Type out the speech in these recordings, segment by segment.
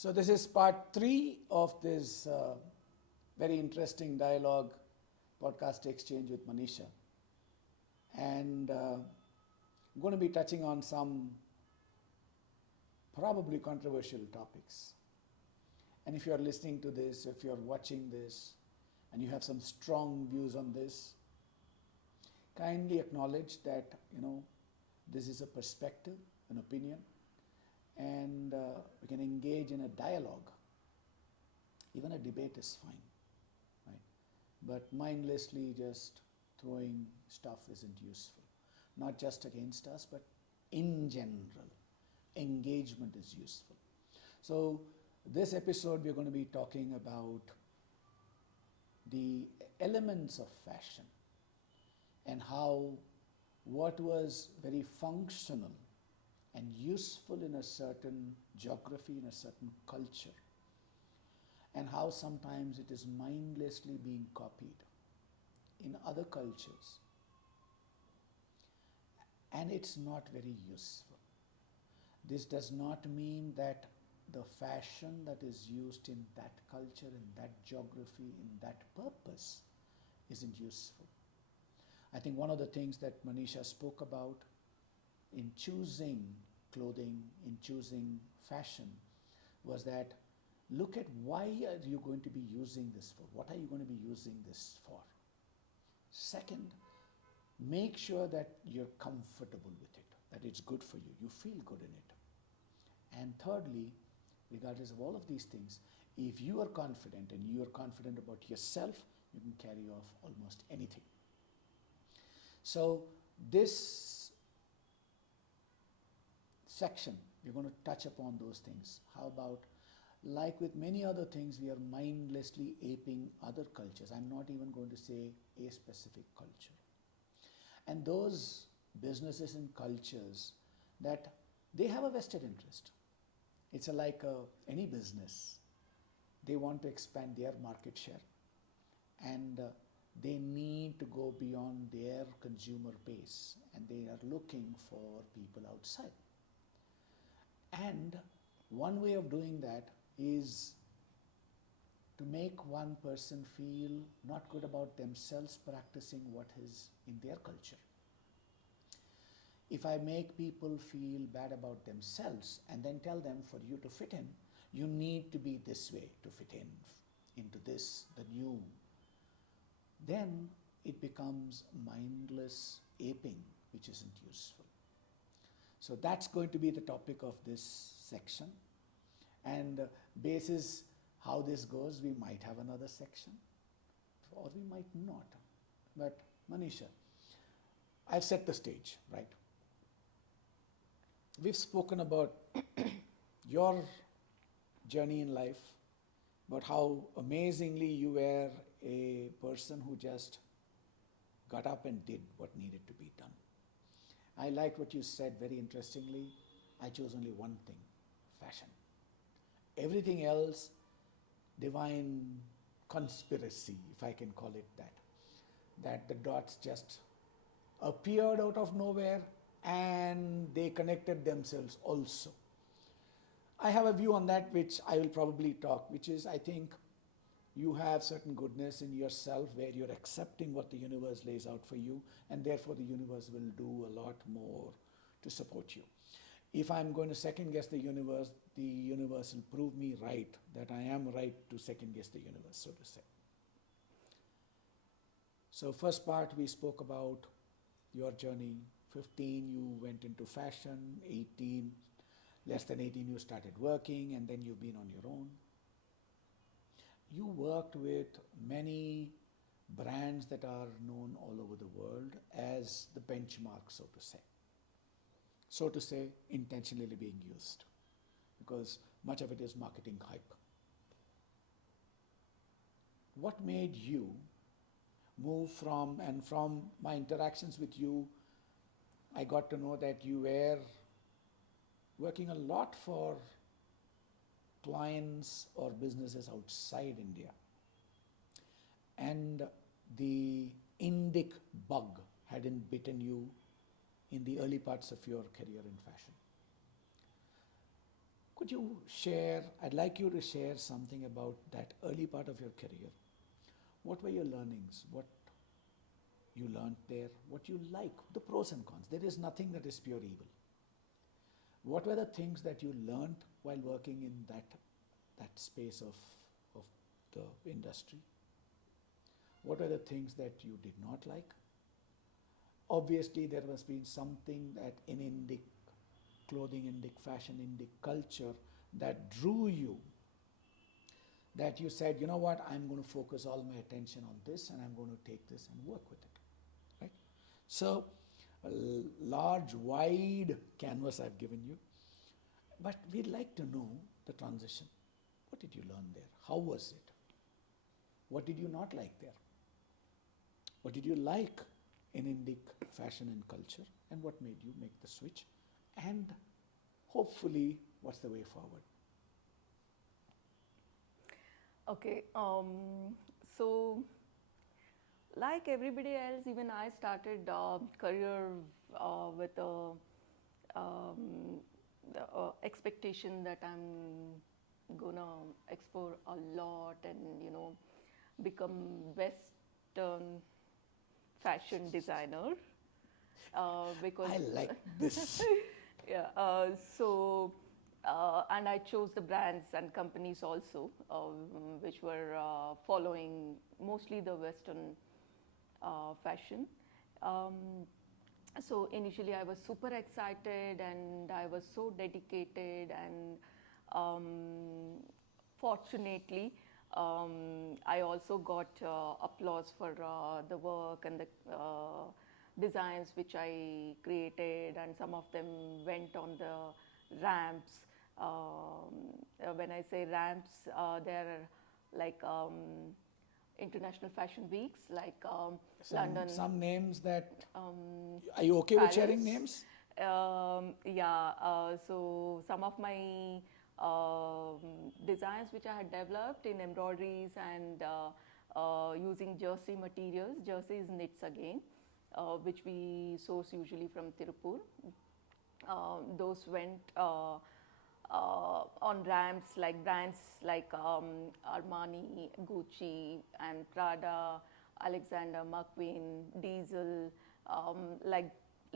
So this is part 3 of this very interesting dialogue podcast exchange with Manisha. And I'm going to be touching on some probably controversial topics. And if you're listening to this, if you're watching this, and you have some strong views on this, kindly acknowledge that, this is a perspective, an opinion, and we can engage in a dialogue. Even a debate is fine, right? But mindlessly just throwing stuff isn't useful. Not just against us, but in general, engagement is useful. So this episode we're going to be talking about the elements of fashion and how what was very functional and useful in a certain geography, in a certain culture, and how sometimes it is mindlessly being copied in other cultures, and it's not very useful. This does not mean that the fashion that is used in that culture, in that geography, in that purpose isn't useful. I think one of the things that Manisha spoke about in choosing clothing, in choosing fashion, was that look at why are you going to be using this for? What are you going to be using this for? Second, make sure that you're comfortable with it, that it's good for you, you feel good in it. And thirdly, regardless of all of these things, if you are confident and you are confident about yourself, you can carry off almost anything. So this section, we're going to touch upon those things. How about, like with many other things, we are mindlessly aping other cultures. I'm not even going to say a specific culture. And those businesses and cultures that they have a vested interest. It's like any business. They want to expand their market share, and they need to go beyond their consumer base, and they are looking for people outside. And one way of doing that is to make one person feel not good about themselves practicing what is in their culture. If I make people feel bad about themselves and then tell them, for you to fit in, you need to be this way to fit in into this, the new, then it becomes mindless aping, which isn't useful. So that's going to be the topic of this section. And basis how this goes, we might have another section, or we might not. But Manisha, I've set the stage, right? We've spoken about your journey in life, about how amazingly you were a person who just got up and did what needed to be done. I liked what you said very interestingly. I chose only one thing, fashion. Everything else, divine conspiracy, if I can call it that. That the dots just appeared out of nowhere and they connected themselves also. I have a view on that which I will probably talk, which is, I think you have certain goodness in yourself where you're accepting what the universe lays out for you, and therefore the universe will do a lot more to support you. If I'm going to second guess the universe will prove me right, that I am right to second guess the universe, so to say. So first part, we spoke about your journey. 15, you went into fashion. 18, less than 18, you started working, and then you've been on your own. You worked with many brands that are known all over the world as the benchmark, so to say. So to say, intentionally being used, because much of it is marketing hype. What made you move from, and from my interactions with you, I got to know that you were working a lot for clients or businesses outside India. And the Indic bug hadn't bitten you in the early parts of your career in fashion. Could you share, I'd like you to share something about that early part of your career. What were your learnings? What you learned there? What you like? The pros and cons. There is nothing that is pure evil. What were the things that you learned while working in that space of the industry? What are the things that you did not like? Obviously, there must be something that in Indic clothing, Indic fashion, Indic culture that drew you, that you said, you know what, I'm going to focus all my attention on this and I'm going to take this and work with it, right? So, a large, wide canvas I've given you, but we'd like to know the transition. What did you learn there? How was it? What did you not like there? What did you like in Indic fashion and culture, and what made you make the switch? And hopefully, what's the way forward? Okay, so like everybody else, even I started career with the expectation that I'm gonna explore a lot and become Western fashion designer because I like this. yeah. And I chose the brands and companies also, which were following mostly the Western fashion. So initially I was super excited and I was so dedicated, and fortunately I also got applause for the work and the designs which I created, and some of them went on the ramps. When I say ramps, they're like international fashion weeks, like London. Some names that, are you okay Paris. with sharing names? Yeah, so some of my designs which I had developed in embroideries and using jersey materials. Jersey is knits again, which we source usually from Tirupur. Those went on ramps like brands like Armani, Gucci, and Prada, Alexander McQueen, Diesel. Like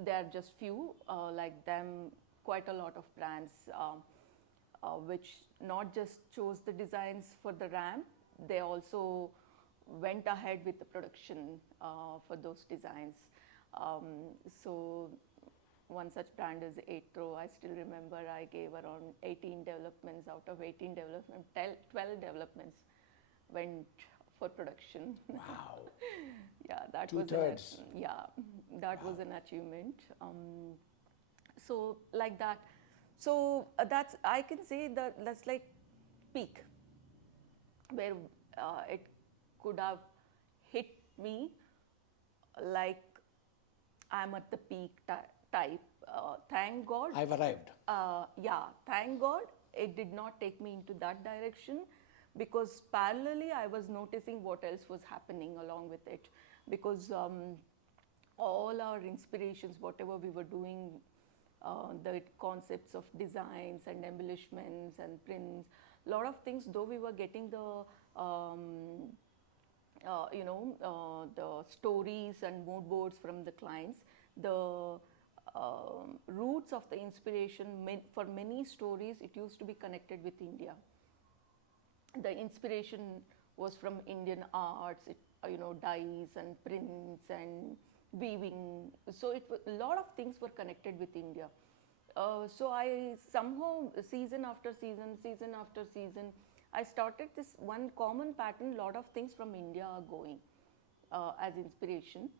there are just few like them. Quite a lot of brands which not just chose the designs for the ramp, they also went ahead with the production for those designs. So one such brand is Astra. I still remember I gave around 18 developments. Out of 18 developments, 12 developments went for production. Wow. Yeah, that Two-thirds. was an achievement. So like that. So that's, I can say that that's like peak, where it could have hit me like I'm at the peak type. Thank God. I've arrived. Thank God it did not take me into that direction, because parallelly I was noticing what else was happening along with it, because all our inspirations, whatever we were doing, the concepts of designs and embellishments and prints, a lot of things, though we were getting the the stories and mood boards from the clients, the roots of the inspiration for many stories, it used to be connected with India. The inspiration was from Indian arts, dyes and prints and weaving. So a lot of things were connected with India. So I somehow, season after season, I started this one common pattern. A lot of things from India are going as inspiration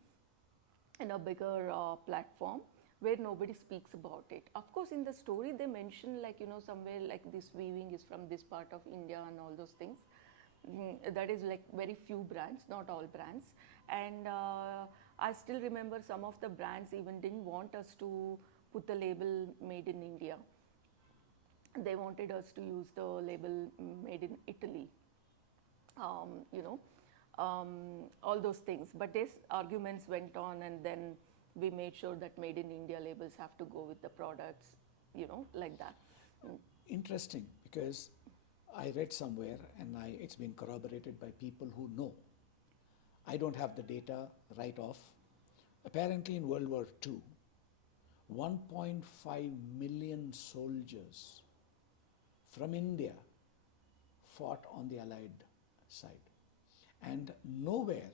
in a bigger platform where nobody speaks about it. Of course, in the story they mention, like, somewhere like this weaving is from this part of India and all those things. That is like very few brands, not all brands. And I still remember some of the brands even didn't want us to put the label made in India. They wanted us to use the label made in Italy. All those things. But these arguments went on, and then we made sure that made in India labels have to go with the products, like that. Interesting, because I read somewhere, and it's been corroborated by people who know. I don't have the data right off. Apparently in World War II, 1.5 million soldiers from India fought on the Allied side. And nowhere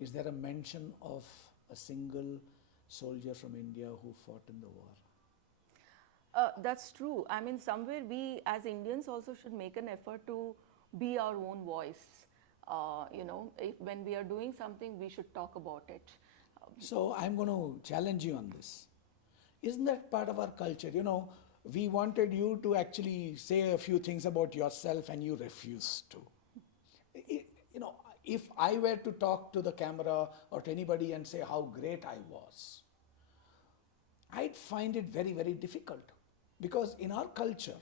is there a mention of a single soldier from India who fought in the war. That's true. I mean, somewhere we as Indians also should make an effort to be our own voice. When we are doing something, we should talk about it. So I'm going to challenge you on this. Isn't that part of our culture? We wanted you to actually say a few things about yourself and you refused to. If I were to talk to the camera or to anybody and say how great I was, I'd find it very, very difficult. Because in our culture,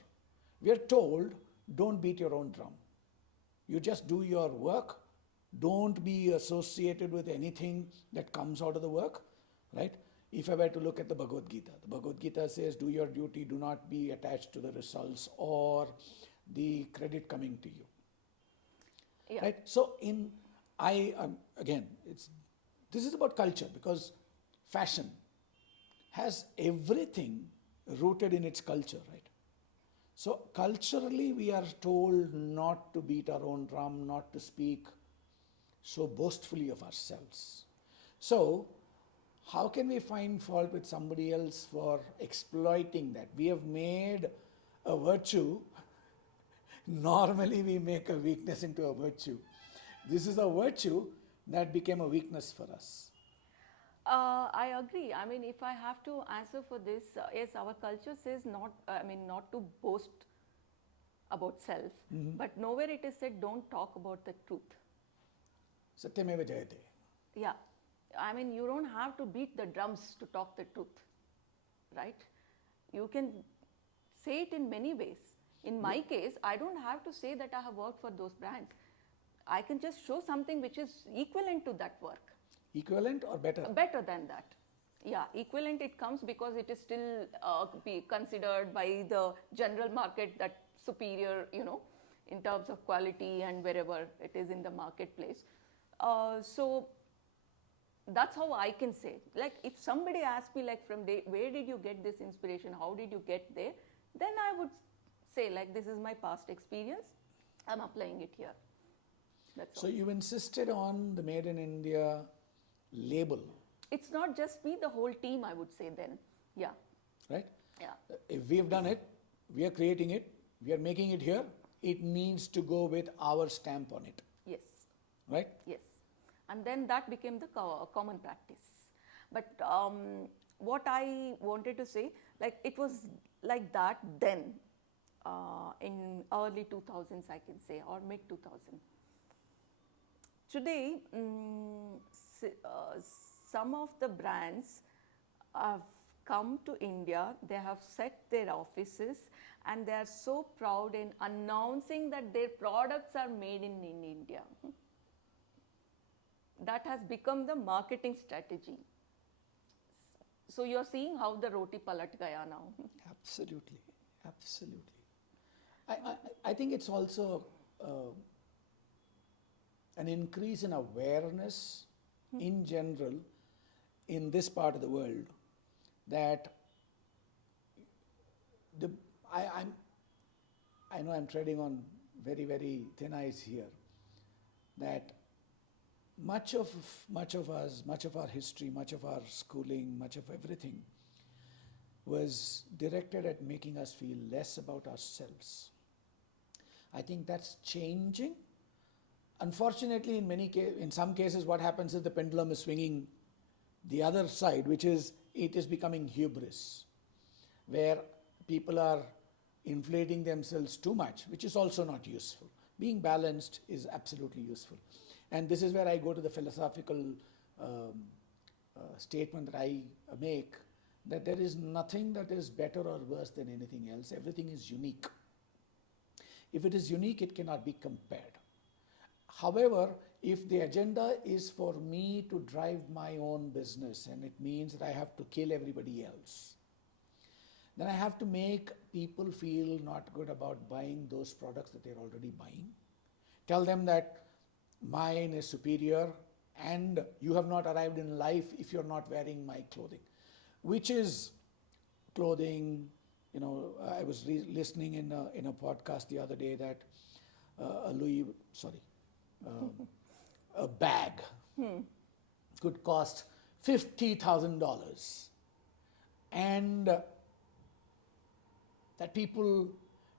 we are told, don't beat your own drum. You just do your work. Don't be associated with anything that comes out of the work, right? If I were to look at the Bhagavad Gita says, do your duty, do not be attached to the results or the credit coming to you. Yeah. Right? So this is about culture, because fashion has everything rooted in its culture, right? So culturally we are told not to beat our own drum, not to speak so boastfully of ourselves. So how can we find fault with somebody else for exploiting that? We have made a virtue. Normally we make a weakness into a virtue. This is a virtue that became a weakness for us. I agree. I mean, if I have to answer for this, yes, our culture says not to boast about self, but nowhere it is said don't talk about the truth. Satyameva jayate. Yeah, I mean, you don't have to beat the drums to talk the truth, right? You can say it in many ways. In my case, I don't have to say that I have worked for those brands. I can just show something which is equivalent to that work. Equivalent or better? Better than that. Yeah, equivalent it comes because it is still be considered by the general market that superior, in terms of quality and wherever it is in the marketplace. So that's how I can say. Like if somebody asks me like where did you get this inspiration? How did you get there? Then I would say like this is my past experience. I'm applying it here. That's so all. you insisted on the Made in India label. It's not just me, the whole team, I would say then. Yeah. Right? Yeah. If we have done it, we are creating it, we are making it here, it needs to go with our stamp on it. Yes. Right? Yes. And then that became the common practice. But what I wanted to say, like it was like that then, in early 2000s, I can say, or mid 2000. Today, some of the brands have come to India, they have set their offices, and they are so proud in announcing that their products are made in India. That has become the marketing strategy. So you're seeing how the roti palat gaya now. Absolutely, absolutely. I think it's also an increase in awareness in general in this part of the world that I know I'm treading on very, very thin ice here, that much of us, much of our history, much of our schooling, much of everything was directed at making us feel less about ourselves. I think that's changing. Unfortunately, in some cases, what happens is the pendulum is swinging the other side, which is it is becoming hubris, where people are inflating themselves too much, which is also not useful. Being balanced is absolutely useful. And this is where I go to the philosophical statement that I make, that there is nothing that is better or worse than anything else. Everything is unique. If it is unique, it cannot be compared. However, if the agenda is for me to drive my own business and it means that I have to kill everybody else, then I have to make people feel not good about buying those products that they're already buying. Tell them that mine is superior and you have not arrived in life if you're not wearing my clothing. Which is clothing, I was listening in a podcast the other day that a bag could cost $50,000, and that people,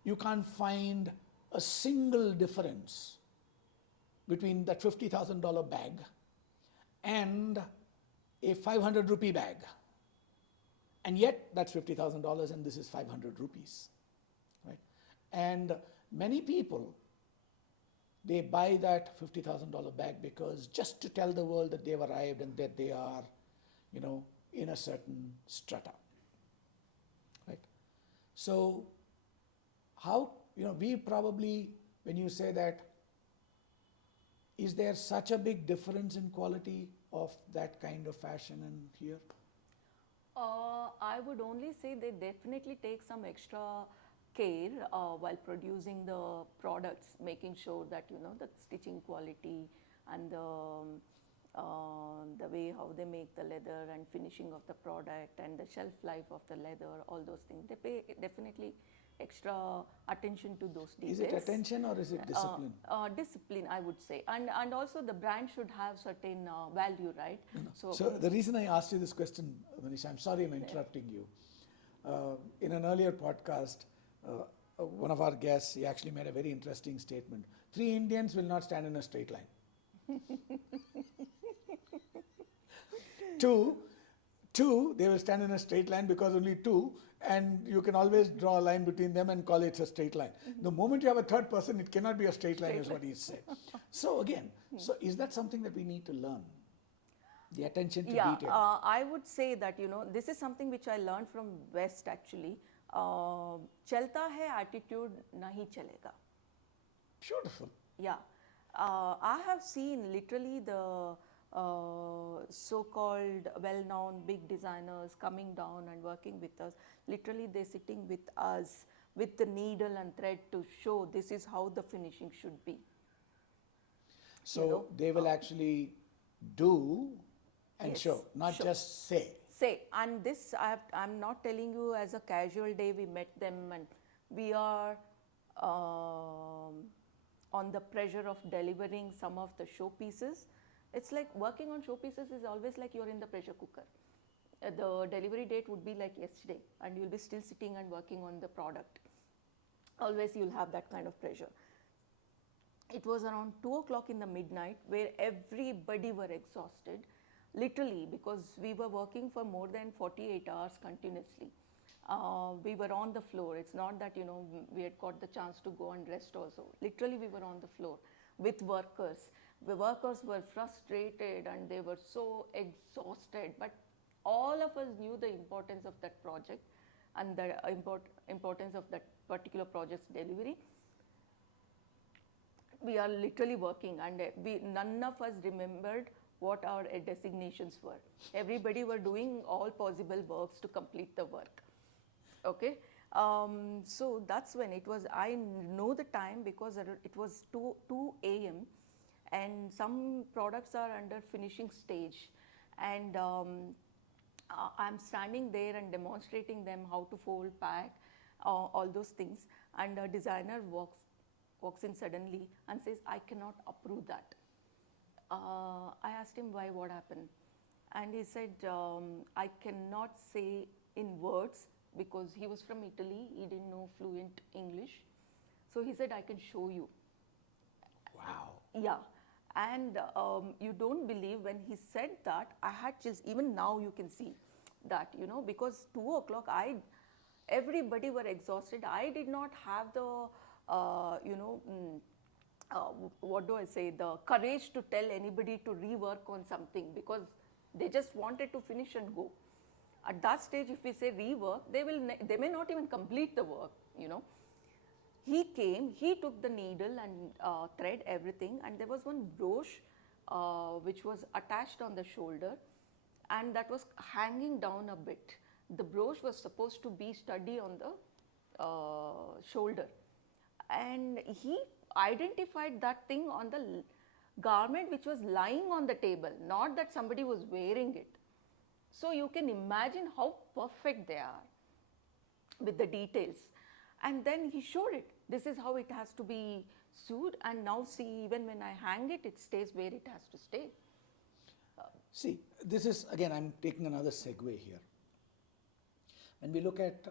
you can't find a single difference between that $50,000 bag and a 500 rupee bag. And yet that's $50,000 and this is 500 rupees, right? And many people, they buy that $50,000 bag because just to tell the world that they've arrived and that they are, in a certain strata, right? So how, we probably, when you say that, is there such a big difference in quality of that kind of fashion and here? I would only say they definitely take some extra care while producing the products, making sure that the stitching quality and the way how they make the leather and finishing of the product and the shelf life of the leather, all those things. They pay definitely extra attention to those details. Is it attention or is it discipline? Discipline, I would say, and also the brand should have certain value, right? So the reason I asked you this question, Manisha, I'm sorry I'm interrupting you. In an earlier podcast, one of our guests, he actually made a very interesting statement. 3 Indians will not stand in a straight line. Two, they will stand in a straight line because only 2, and you can always draw a line between them and call it a straight line. The moment you have a third person, it cannot be a straight line, is what he said. So again, so is that something that we need to learn? The attention to detail. I would say that, this is something which I learned from West actually. Chalta hai attitude, nahi chalega. Beautiful. Yeah. I have seen literally the so-called well-known big designers coming down and working with us. Literally, they're sitting with us with the needle and thread to show this is how the finishing should be. So they will actually do and Yes, show, not just say. Say, and this I'm not telling you as a casual day we met them and we are on the pressure of delivering some of the showpieces. It's like working on showpieces is always like you're in the pressure cooker. The delivery date would be like yesterday and you'll be still sitting and working on the product. Always you'll have that kind of pressure. It was around 2 o'clock in the midnight where everybody were exhausted, literally, because we were working for more than 48 hours continuously. We were on the floor. It's not that, we had got the chance to go and rest also. Literally, we were on the floor with workers. The workers were frustrated and they were so exhausted. But all of us knew the importance of that project and the importance of that particular project's delivery. We are literally working and none of us remembered what our designations were. Everybody were doing all possible works to complete the work. Okay, so that's when it was, I know the time because it was 2 a.m. and some products are under finishing stage and I'm standing there and demonstrating them how to fold, pack, all those things, and a designer walks in suddenly and says, I cannot approve that. I asked him why, what happened? And he said, I cannot say in words because he was from Italy, he didn't know fluent English. So he said, I can show you. Wow. Yeah. And you don't believe when he said that, I had chills. Even now you can see that, because 2 o'clock, everybody were exhausted. I did not have the, what do I say, the courage to tell anybody to rework on something because they just wanted to finish and go. At that stage, if we say rework, they may not even complete the work, He came, he took the needle and thread, everything, and there was one brooch which was attached on the shoulder and that was hanging down a bit. the brooch was supposed to be study on the shoulder, and he identified that thing on the garment which was lying on the table, not that somebody was wearing it. So you can imagine how perfect they are with the details. And then he showed it. This is how it has to be sewed, and now see, even when I hang it, it stays where it has to stay. See, this is, again, I'm taking another segue here. When we look at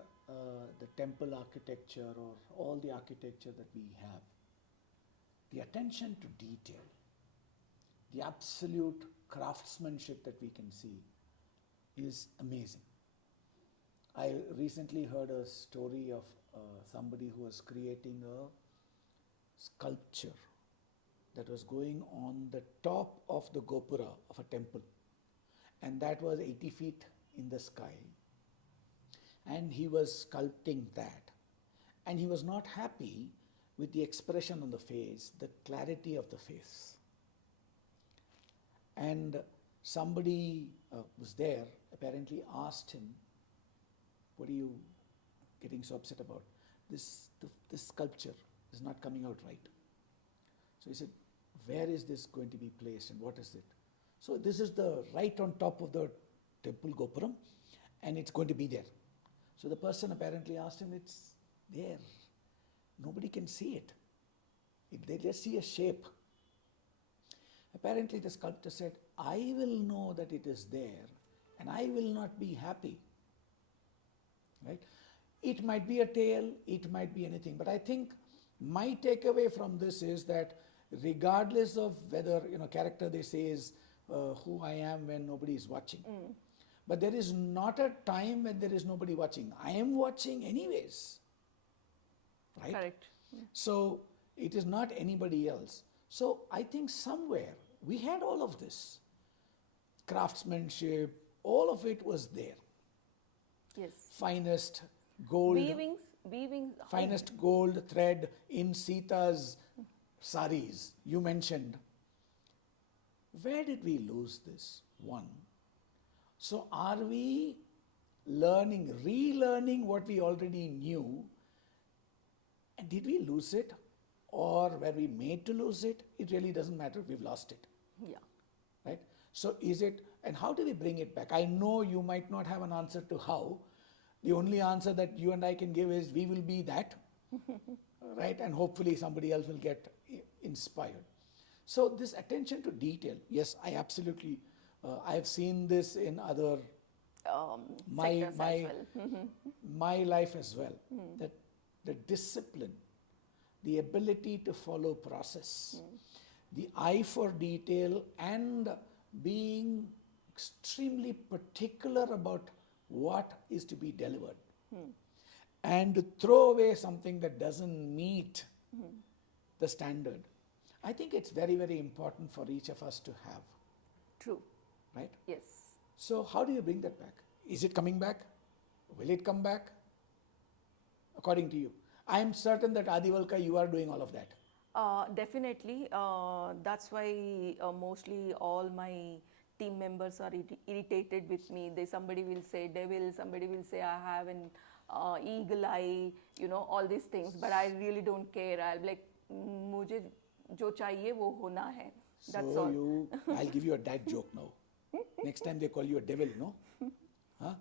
the temple architecture or all the architecture that we have, the attention to detail, the absolute craftsmanship that we can see is amazing. I recently heard a story of somebody who was creating a sculpture that was going on the top of the gopura of a temple, and that was 80 feet in the sky, and he was sculpting that, and he was not happy with the expression on the face, the clarity of the face. And somebody was there, apparently asked him, what are you getting so upset about? This sculpture is not coming out right. So he said, where is this going to be placed and what is it? So this is the right on top of the temple gopuram, and it's going to be there. So the person apparently asked him, it's there. Nobody can see it. They just see a shape. Apparently the sculptor said, I will know that it is there and I will not be happy. Right? It might be a tail, it might be anything. But I think my takeaway from this is that regardless of whether, character they say is who I am when nobody is watching. But there is not a time when there is nobody watching. I am watching anyways. Right? Correct. So it is not anybody else. So I think somewhere we had all of this. Craftsmanship, all of it was there. Yes. Finest gold. Weavings. Finest gold thread in Sita's saris, you mentioned. Where did we lose this? One. So are we relearning what we already knew? And did we lose it? Or were we made to lose it? It really doesn't matter, we've lost it. Yeah. Right? So is it, and how do we bring it back? I know you might not have an answer to how. The only answer that you and I can give is we will be that, right? And hopefully somebody else will get inspired. So this attention to detail, yes, I absolutely, I've seen this in other, my life as well, that the discipline, the ability to follow process, the eye for detail, and being extremely particular about what is to be delivered, and to throw away something that doesn't meet the standard. I think it's very, very important for each of us to have. True. Right? Yes. So how do you bring that back? Is it coming back? Will it come back? According to you. I am certain that Adivalka, you are doing all of that. Definitely. That's why mostly all my team members are irritated with me. Somebody will say devil, somebody will say I have an eagle eye, all these things. But I really don't care. I'll be like, मुझे जो चाहिए वो होना है. That's all. I'll give you a dad joke now. Next time they call you a devil, no? Huh?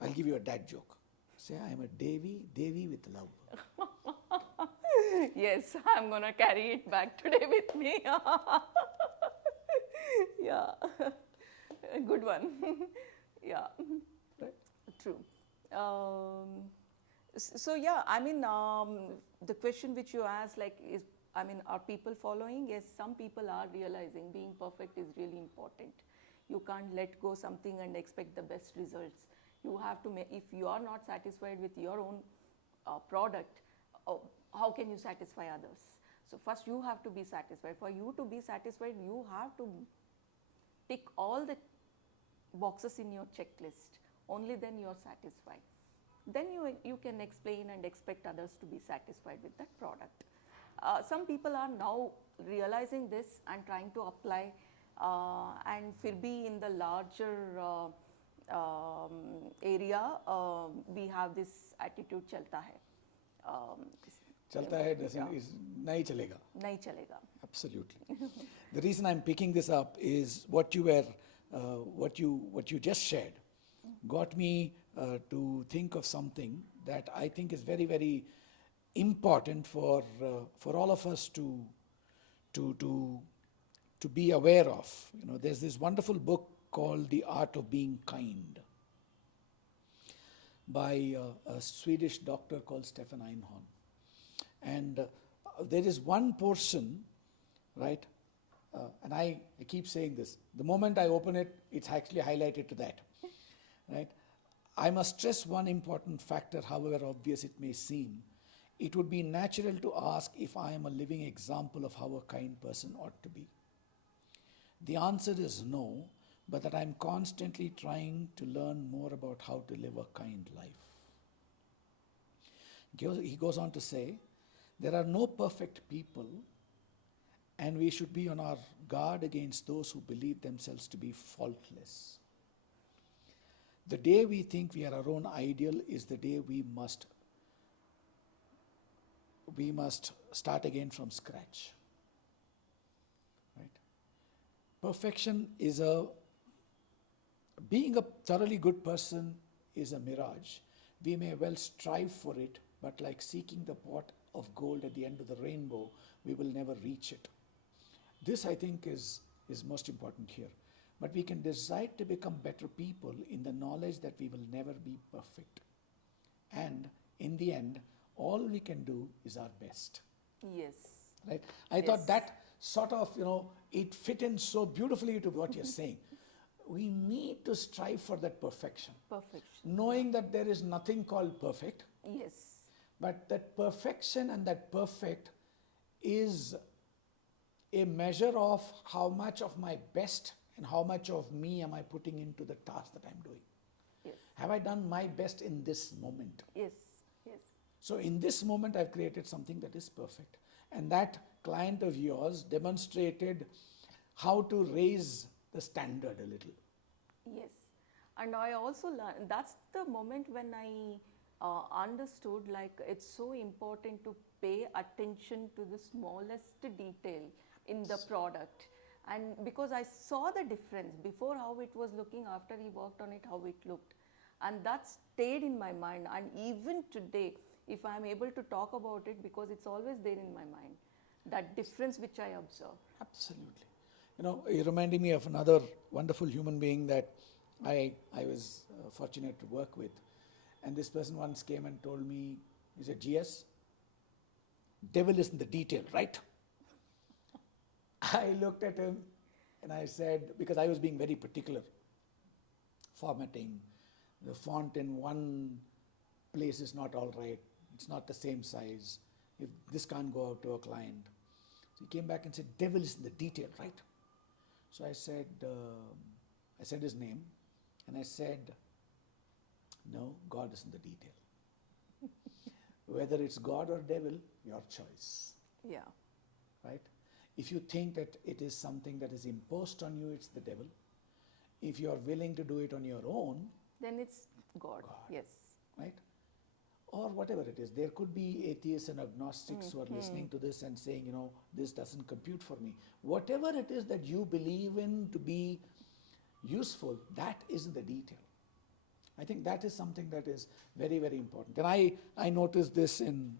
I'll give you a dad joke. Say, I am a Devi with love. Yes, I'm going to carry it back today with me. Yeah, a good one. Yeah, right. True. So yeah, I mean, the question which you asked, are people following? Yes, some people are realizing being perfect is really important. You can't let go something and expect the best results. You have to if you are not satisfied with your own product, how can you satisfy others? So first you have to be satisfied. For you to be satisfied, you have to tick all the boxes in your checklist. Only then you are satisfied. Then you can explain and expect others to be satisfied with that product. Some people are now realizing this and trying to apply, and फिर भी in the larger area, we have this attitude, chalta hai. Chalta hai doesn't is nahi chalega. Nahi chalega. Absolutely. The reason I'm picking this up is what you were, what you just shared, got me to think of something that I think is very, very important for all of us to be aware of. You know, there's this wonderful book called The Art of Being Kind by a Swedish doctor called Stefan Einhorn. And there is one portion, right, and I keep saying this, the moment I open it, it's actually highlighted to that, right? I must stress one important factor, however obvious it may seem. It would be natural to ask if I am a living example of how a kind person ought to be. The answer is no, but that I'm constantly trying to learn more about how to live a kind life. He goes on to say, there are no perfect people, and we should be on our guard against those who believe themselves to be faultless. The day we think we are our own ideal is the day we must start again from scratch. Right? Perfection is being a thoroughly good person is a mirage. We may well strive for it, but like seeking the pot of gold at the end of the rainbow, we will never reach it. This, I think, is most important here. But we can decide to become better people in the knowledge that we will never be perfect. And in the end, all we can do is our best. Yes. Right? I thought that sort of, it fit in so beautifully to what you're saying. We need to strive for that perfection. Knowing that there is nothing called perfect. Yes. But that perfection and that perfect is a measure of how much of my best and how much of me am I putting into the task that I'm doing. Yes. Have I done my best in this moment? Yes. Yes. So in this moment, I've created something that is perfect. And that client of yours demonstrated how to raise the standard a little. Yes. And I also learned, that's the moment when I understood, like, it's so important to pay attention to the smallest detail in the product. And because I saw the difference before, how it was looking, after he worked on it, how it looked. And that stayed in my mind. And even today, if I'm able to talk about it, because it's always there in my mind, that difference which I observe. Absolutely. You're reminding me of another wonderful human being that I was fortunate to work with. And this person once came and told me, he said, GS, devil is in the detail, right? I looked at him and I said, because I was being very particular, formatting, the font in one place is not all right, it's not the same size, if this can't go out to a client. So he came back and said, devil is in the detail, right? So I said his name, and I said, no, God is in the detail. Whether it's God or devil, your choice. Yeah. Right? If you think that it is something that is imposed on you, it's the devil. If you are willing to do it on your own, then it's God. Yes. Right? Or whatever it is. There could be atheists and agnostics who are listening to this and saying, this doesn't compute for me. Whatever it is that you believe in to be useful, that is the detail. I think that is something that is very, very important. And I noticed this in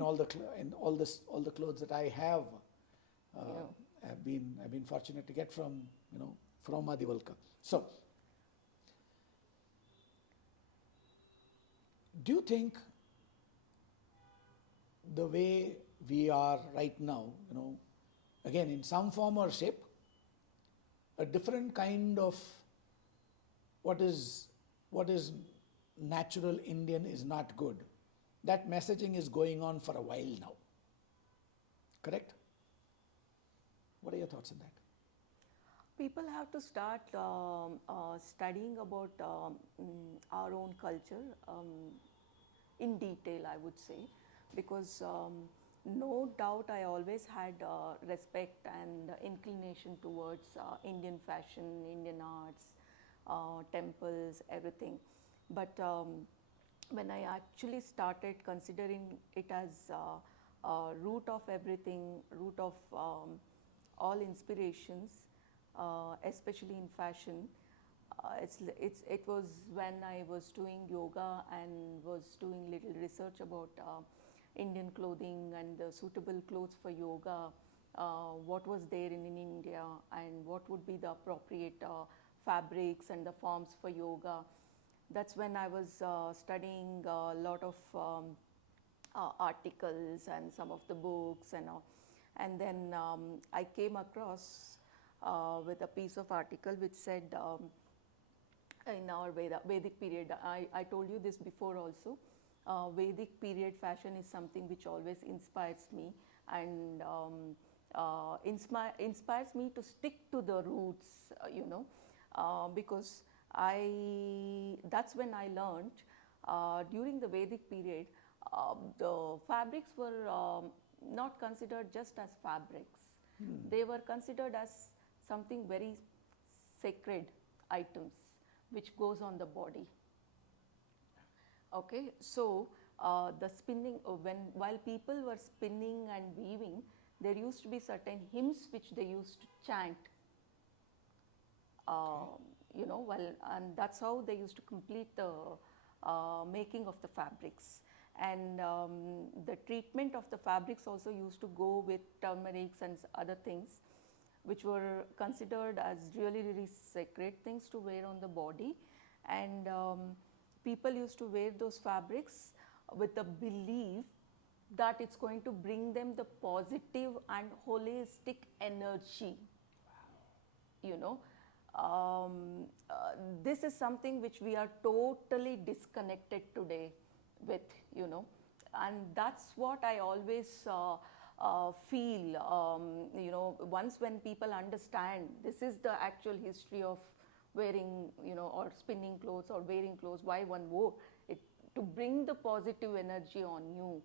all the clothes that I have. I've been fortunate to get from Adivalka. So, do you think the way we are right now, again in some form or shape, a different kind of what is natural Indian is not good? That messaging is going on for a while now. Correct? What are your thoughts on that? People have to start studying about our own culture in detail, I would say, because no doubt I always had respect and inclination towards Indian fashion, Indian arts, temples, everything. But when I actually started considering it as root of everything, root of all inspirations, especially in fashion, it was when I was doing yoga and was doing little research about Indian clothing and the suitable clothes for yoga, what was there in India and what would be the appropriate fabrics and the forms for yoga. That's when I was studying a lot of articles and some of the books and all. And then I came across with a piece of article which said in our Vedic period, I told you this before also, Vedic period fashion is something which always inspires me and inspires me to stick to the roots, because that's when I learned during the Vedic period, the fabrics were not considered just as fabrics. They were considered as something very sacred items which goes on the body. Okay, so the spinning, while people were spinning and weaving, there used to be certain hymns which they used to chant. And that's how they used to complete the making of the fabrics. And the treatment of the fabrics also used to go with turmerics and other things, which were considered as really, really sacred things to wear on the body. And people used to wear those fabrics with the belief that it's going to bring them the positive and holistic energy. This is something which we are totally disconnected today with, and that's what I always feel, once when people understand this is the actual history of wearing, or spinning clothes or wearing clothes, why one wore it, to bring the positive energy on you,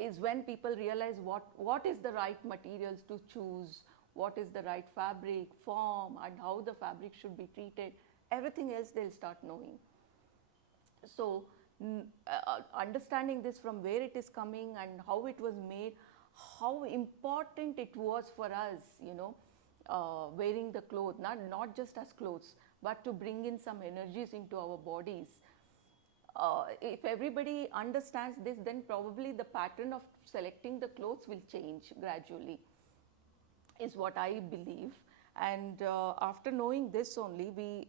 is when people realize what is the right materials to choose, what is the right fabric, form, and how the fabric should be treated. Everything else they'll start knowing. So, understanding this from where it is coming and how it was made, how important it was for us, wearing the clothes, not just as clothes, but to bring in some energies into our bodies. If everybody understands this, then probably the pattern of selecting the clothes will change gradually, is what I believe. And after knowing this only,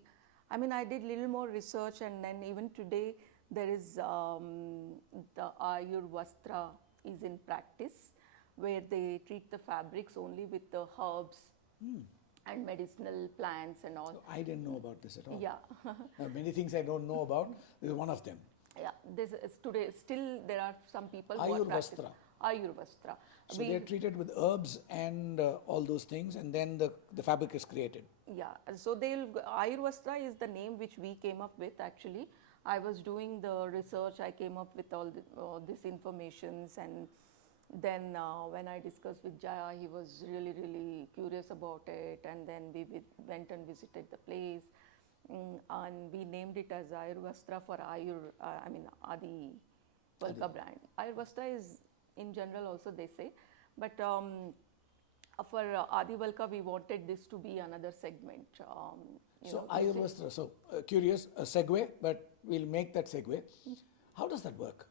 I did little more research, and then even today there is the Ayurvastra is in practice, where they treat the fabrics only with the herbs and medicinal plants and all. So I didn't know about this at all. Yeah. Many things I don't know about. This is one of them. Yeah, this is today still there are some people who are practicing Ayurvastra. So they're treated with herbs and all those things, and then the fabric is created. Yeah, so Ayurvastra is the name which we came up with actually. I was doing the research, I came up with all this informations, and then when I discussed with Jaya, he was really, really curious about it, and then we went and visited the place, and we named it as Ayurvastra for Adi Valka brand. Ayurvastra is in general also they say, but for Adi Valka we wanted this to be another segment. So Ayurvastra, so curious, a segue, but we'll make that segue. How does that work?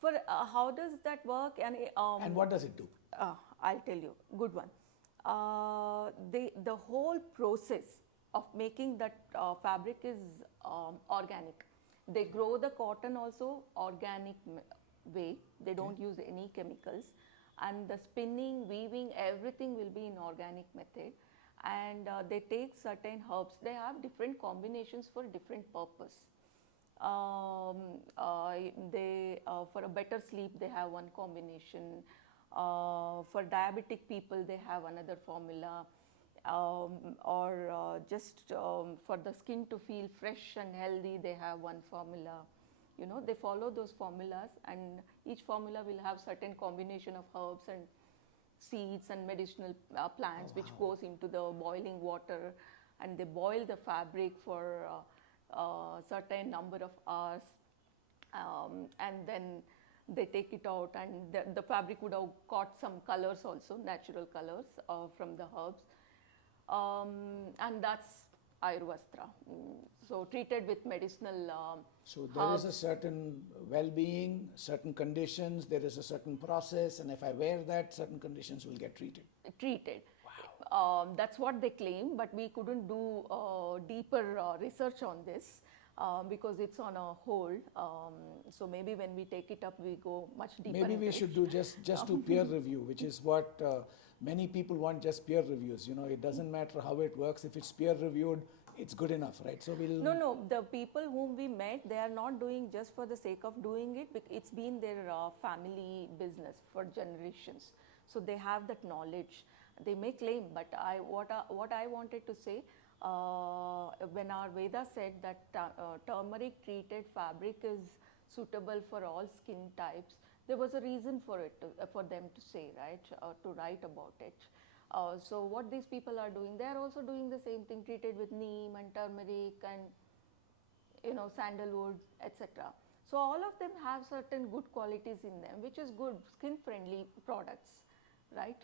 For how does that work, and what does it do? I'll tell you, good one. The whole process of making that fabric is organic. They grow the cotton also organic way. They don't use any chemicals, and the spinning, weaving, everything will be in organic method. And they take certain herbs. They have different combinations for different purpose. For a better sleep they have one combination. For diabetic people they have another formula. Just for the skin to feel fresh and healthy they have one formula. They follow those formulas, and each formula will have certain combination of herbs and seeds and medicinal plants which goes into the boiling water, and they boil the fabric for a certain number of hours, and then they take it out, and the fabric would have caught some colors also, natural colors from the herbs, and that's Ayurvastra. So treated with medicinal So there is a herbs. certain well-being, certain conditions, there is a certain process, and if I wear that, certain conditions will get treated. That's what they claim, but we couldn't do deeper research on this because it's on a hold. So maybe when we take it up, we go much deeper. Maybe into we it. should do just do peer review, which is what many people want, just peer reviews. You know, it doesn't matter how it works. If it's peer reviewed, it's good enough, right? So we'll... No, the people whom we met, they are not doing just for the sake of doing it. It's been their family business for generations. So they have that knowledge. They may claim, but what I wanted to say, when our Veda said that turmeric treated fabric is suitable for all skin types, there was a reason for it, for them to say, right, to write about it. So what these people are doing, they are also doing the same thing, treated with neem and turmeric and sandalwood, etc. So all of them have certain good qualities in them, which is good, skin-friendly products, right?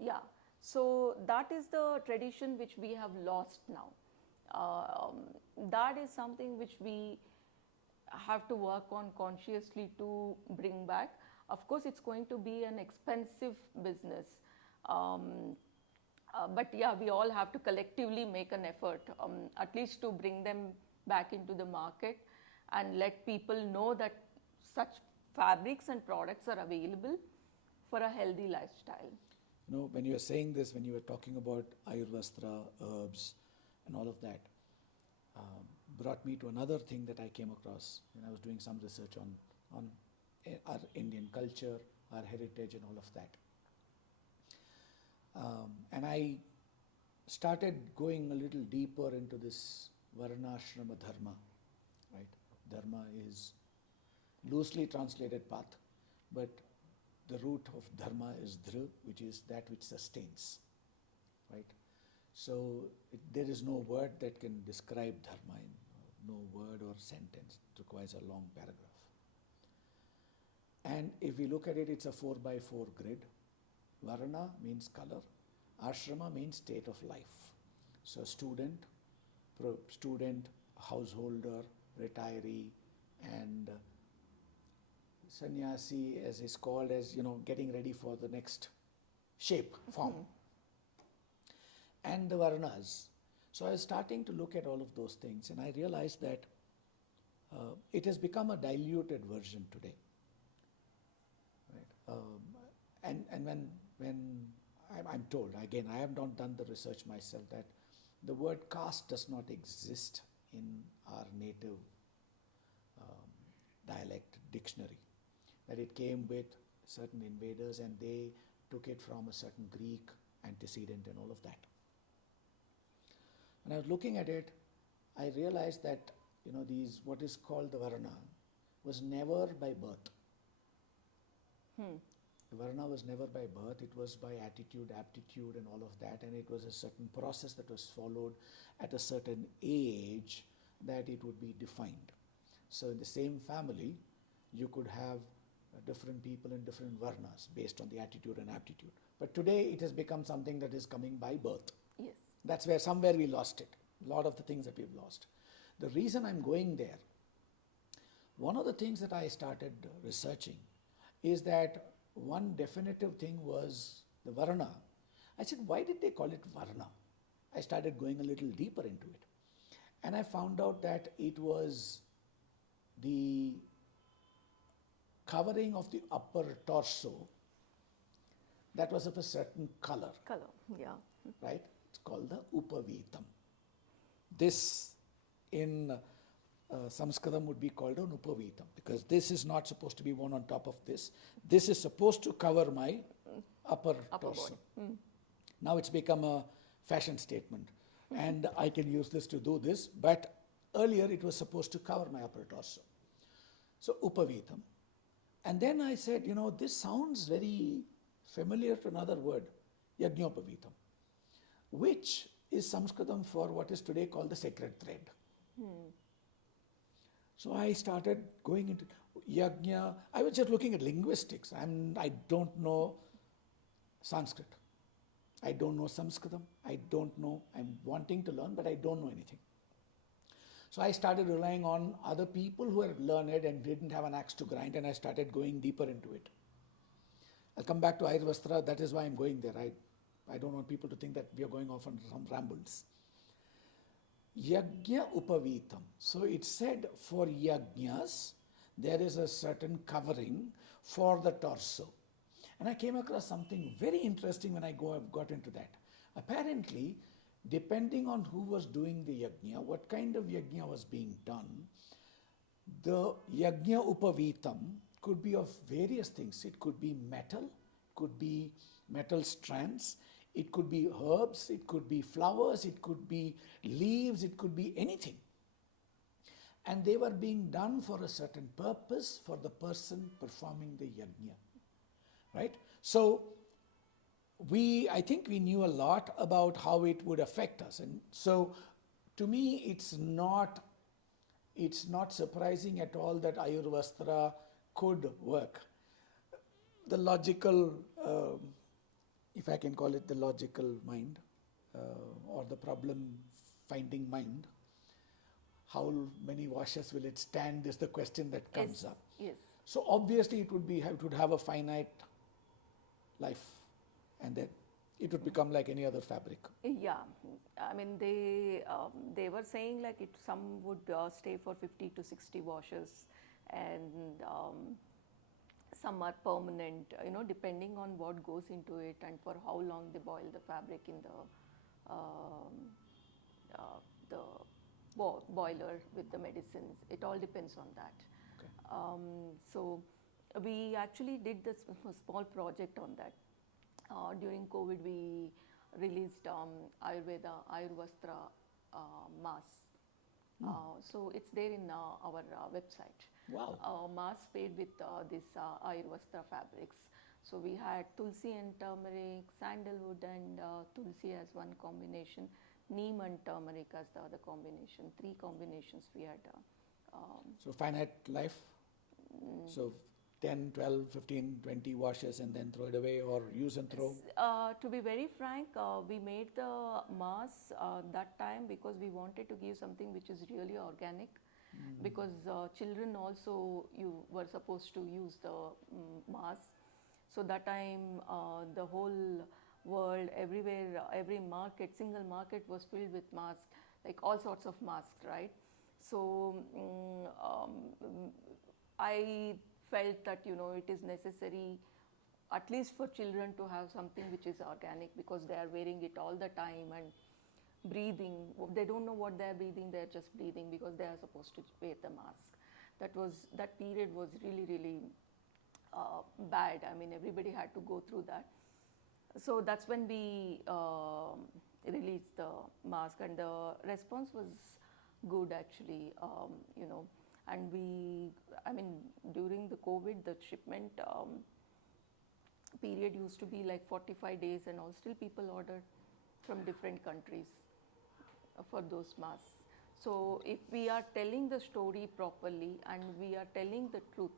Yeah. So that is the tradition which we have lost now. That is something which we have to work on consciously to bring back. Of course, it's going to be an expensive business. But yeah, we all have to collectively make an effort, at least to bring them back into the market and let people know that such fabrics and products are available for a healthy lifestyle. You know, when you were saying this, when you were talking about Ayurvastra, herbs, and all of that, brought me to another thing that I came across when I was doing some research on our Indian culture, our heritage, and all of that. And I started going a little deeper into this Varnashrama Dharma, right? Dharma is loosely translated path, but the root of Dharma is Dhr, which is that which sustains, right? So there is no word that can describe Dharma, no word or sentence. It requires a long paragraph. And if we look at it, it's a 4x4 grid. Varna means color. Ashrama means state of life. So student, householder, retiree, and sannyasi, as is called, as getting ready for the next shape, form. And the varnas. So I was starting to look at all of those things, and I realized that it has become a diluted version today. Right? And when I'm told, again, I have not done the research myself, that the word caste does not exist in our native dialect dictionary. That it came with certain invaders and they took it from a certain Greek antecedent and all of that. When I was looking at it, I realized that these, what is called the Varna, was never by birth. The Varna was never by birth, it was by attitude, aptitude and all of that, and it was a certain process that was followed at a certain age that it would be defined. So in the same family, you could have different people in different Varnas based on the attitude and aptitude. But today it has become something that is coming by birth. Yes. That's where somewhere we lost it. A lot of the things that we've lost. The reason I'm going there, one of the things that I started researching is that one definitive thing was the Varna. I said, why did they call it Varna? I started going a little deeper into it. And I found out that it was the covering of the upper torso that was of a certain color. Yeah. Right? It's called the Upavitam. This in Sanskritam would be called an Upavitam, because this is not supposed to be worn on top of this. This is supposed to cover my upper torso. Now it's become a fashion statement and I can use this to do this, but earlier it was supposed to cover my upper torso. So Upavitam. And then I said, this sounds very familiar to another word, Yajñopavitam, which is Sanskritam for what is today called the sacred thread. So I started going into yajna. I was just looking at linguistics, and I don't know Sanskrit. I don't know Sanskritam. I don't know. I'm wanting to learn, but I don't know anything. So I started relying on other people who were learned and didn't have an axe to grind, and I started going deeper into it. I'll come back to Ayurvastra. That is why I'm going there. I don't want people to think that we are going off on some rambles. Yajna upavitam. So it said for yajnas, there is a certain covering for the torso. And I came across something very interesting when I got into that. Apparently, depending on who was doing the yajna, what kind of yajna was being done, the yajna upavitam could be of various things. It could be metal, could be metal strands, it could be herbs, it could be flowers, it could be leaves, it could be anything. And they were being done for a certain purpose for the person performing the yajna. Right? So I think we knew a lot about how it would affect us. And so to me, it's not surprising at all that Ayurvastra could work. The logical, if I can call it the logical mind, or the problem-finding mind, how many washes will it stand is the question that comes up. Yes. So obviously it would have a finite life, and then it would become like any other fabric. Yeah, I mean they were saying like some would stay for 50 to 60 washes, and some are permanent, depending on what goes into it and for how long they boil the fabric in the boiler with the medicines. It all depends on that. Okay. So we actually did this small project on that. During COVID, we released Ayurvastra mask. So it's there in our website. Wow. Mask made with this Ayurvastra fabrics. So we had tulsi and turmeric, sandalwood and tulsi as one combination, neem and turmeric as the other combination. 3 combinations we had. So finite life? So 10, 12, 15, 20 washes and then throw it away, or use and throw? To be very frank, we made the mask that time because we wanted to give something which is really organic. Because children also were supposed to use the mask. So that time the whole world, everywhere, every market, single market was filled with masks, like all sorts of masks, right? So I felt that it is necessary at least for children to have something which is organic, because they are wearing it all the time and breathing. They don't know what they are breathing, they are just breathing because they are supposed to wear the mask. That period was really bad. I mean, everybody had to go through that. So that's when we released the mask, and the response was good actually. And during the COVID, the shipment period used to be like 45 days, and all still people ordered from different countries for those masks. So if we are telling the story properly and we are telling the truth,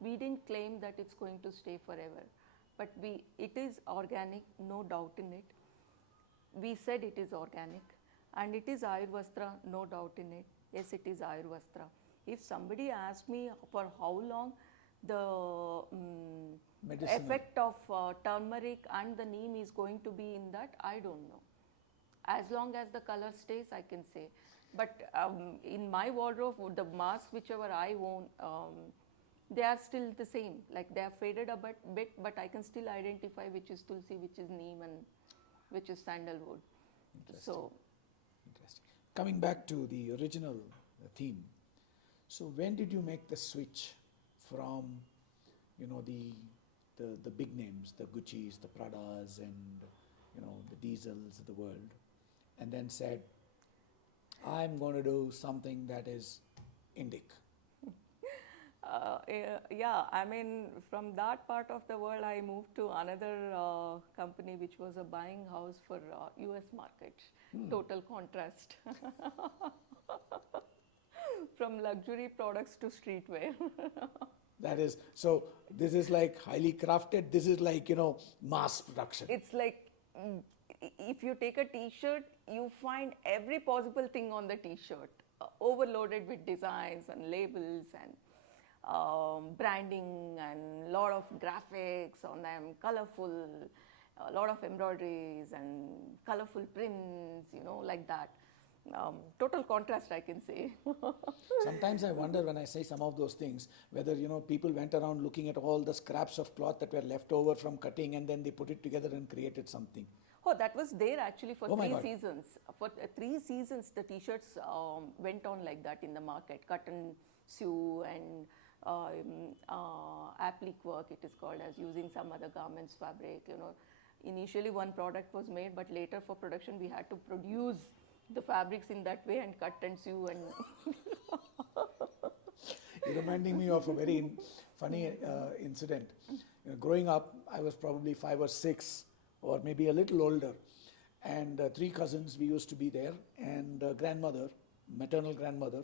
we didn't claim that it's going to stay forever, but it is organic, no doubt in it. We said it is organic, and it is Ayurvastra, no doubt in it. Yes, it is Ayurvastra. If somebody asks me for how long the effect of turmeric and the neem is going to be in that, I don't know. As long as the color stays, I can say. But in my wardrobe, the masks whichever I own, they are still the same. Like they have faded a bit, but I can still identify which is tulsi, which is neem, and which is sandalwood. Interesting. Coming back to the original theme. So when did you make the switch from, the big names, the Gucci's, the Pradas, and the Diesels of the world, and then said, I'm going to do something that is Indic? Yeah, I mean, from that part of the world, I moved to another company which was a buying house for US market. Total contrast. From luxury products to streetwear. That is, so this is like highly crafted, this is like, mass production. It's like if you take a t-shirt, you find every possible thing on the t-shirt, overloaded with designs and labels and branding and lot of graphics on them, colorful, a lot of embroideries and colorful prints, like that. Total contrast, I can say. Sometimes I wonder when I say some of those things, whether, people went around looking at all the scraps of cloth that were left over from cutting and then they put it together and created something. Oh, that was there actually for Oh my 3 God. seasons. For 3 seasons, the t-shirts went on like that in the market. Cut and sew and applique work, it is called, as using some other garments fabric. Initially one product was made, but later for production we had to produce the fabrics in that way and cut and sew and You're reminding me of a very funny incident. Growing up, I was probably 5 or 6 or maybe a little older, and 3 cousins, we used to be there, and grandmother, maternal grandmother,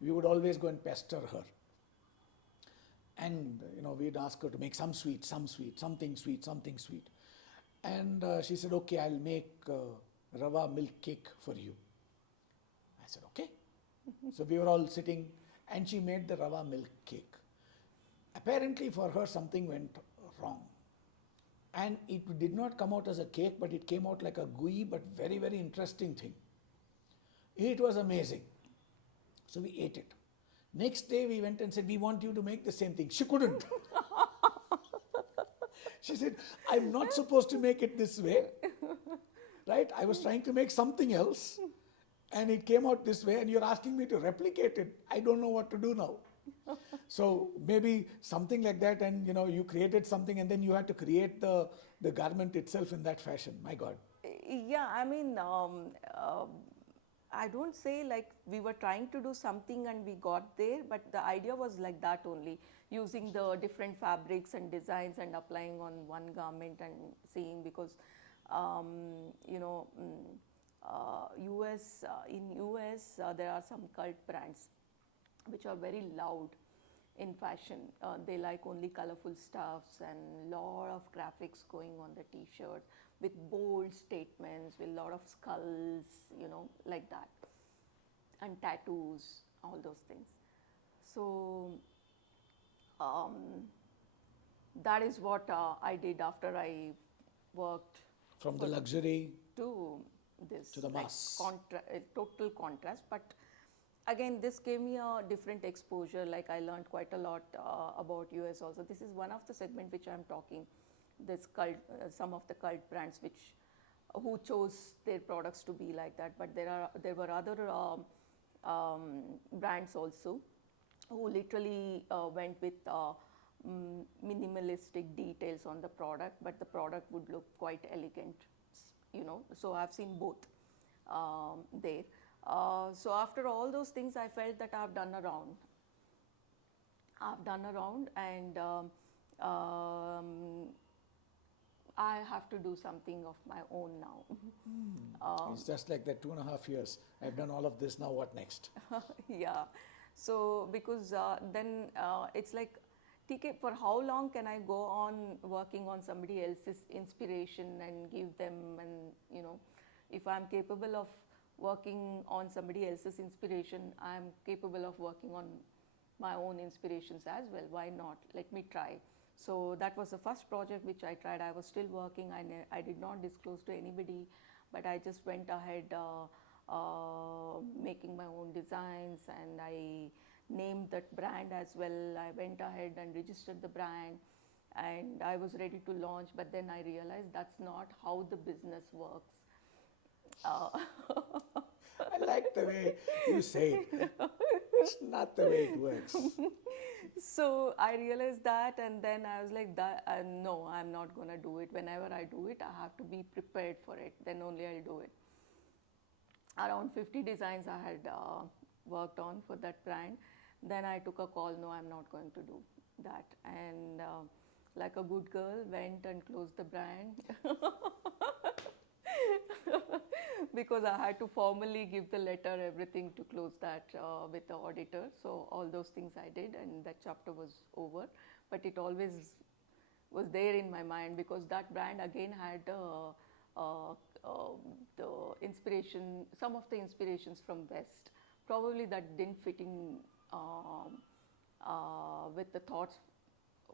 we would always go and pester her. And, we'd ask her to make some sweet, something sweet. And she said, okay, I'll make rava milk cake for you. I said, okay. So we were all sitting and she made the rava milk cake. Apparently for her something went wrong. And it did not come out as a cake, but it came out like a gooey but very, very interesting thing. It was amazing. So we ate it. Next day we went and said, we want you to make the same thing. She couldn't. She said, I'm not supposed to make it this way. Right? I was trying to make something else and it came out this way and you're asking me to replicate it. I don't know what to do now. So maybe something like that, and you created something and then you had to create the garment itself in that fashion. My God. yeah, I mean, I don't say like we were trying to do something and we got there, but the idea was like that only, using the different fabrics and designs and applying on one garment and seeing, because in US there are some cult brands which are very loud in fashion. They like only colorful stuffs and lot of graphics going on the t-shirts with bold statements, with a lot of skulls, like that, and tattoos, all those things. So that is what I did after I worked From the luxury to this, to the mass. Total contrast. But again, this gave me a different exposure. Like I learned quite a lot about US also. This is one of the segment which I'm talking. This cult, some of the cult brands who chose their products to be like that. But there were other brands also who literally went with minimalistic details on the product, but the product would look quite elegant. So I've seen both there. So after all those things, I felt that I've done around, and I have to do something of my own now. It's just like that 2.5 years. I've done all of this, now what next? Yeah. So because then it's like, TK, for how long can I go on working on somebody else's inspiration and give them, and if I'm capable of working on somebody else's inspiration, I'm capable of working on my own inspirations as well. Why not? Let me try. So that was the first project which I tried. I was still working. I did not disclose to anybody, but I just went ahead making my own designs, and I named that brand as well. I went ahead and registered the brand, and I was ready to launch, but then I realized that's not how the business works. I like the way you say it. It's not the way it works. So I realized that, and then I was like, no, I'm not going to do it. Whenever I do it, I have to be prepared for it. Then only I'll do it. Around 50 designs I had worked on for that brand. Then I took a call, no, I'm not going to do that. And like a good girl, went and closed the brand. Because I had to formally give the letter, everything to close that with the auditor. So all those things I did, and that chapter was over. But it always was there in my mind, because that brand again had the inspiration, some of the inspirations from West. Probably that didn't fit in with the thoughts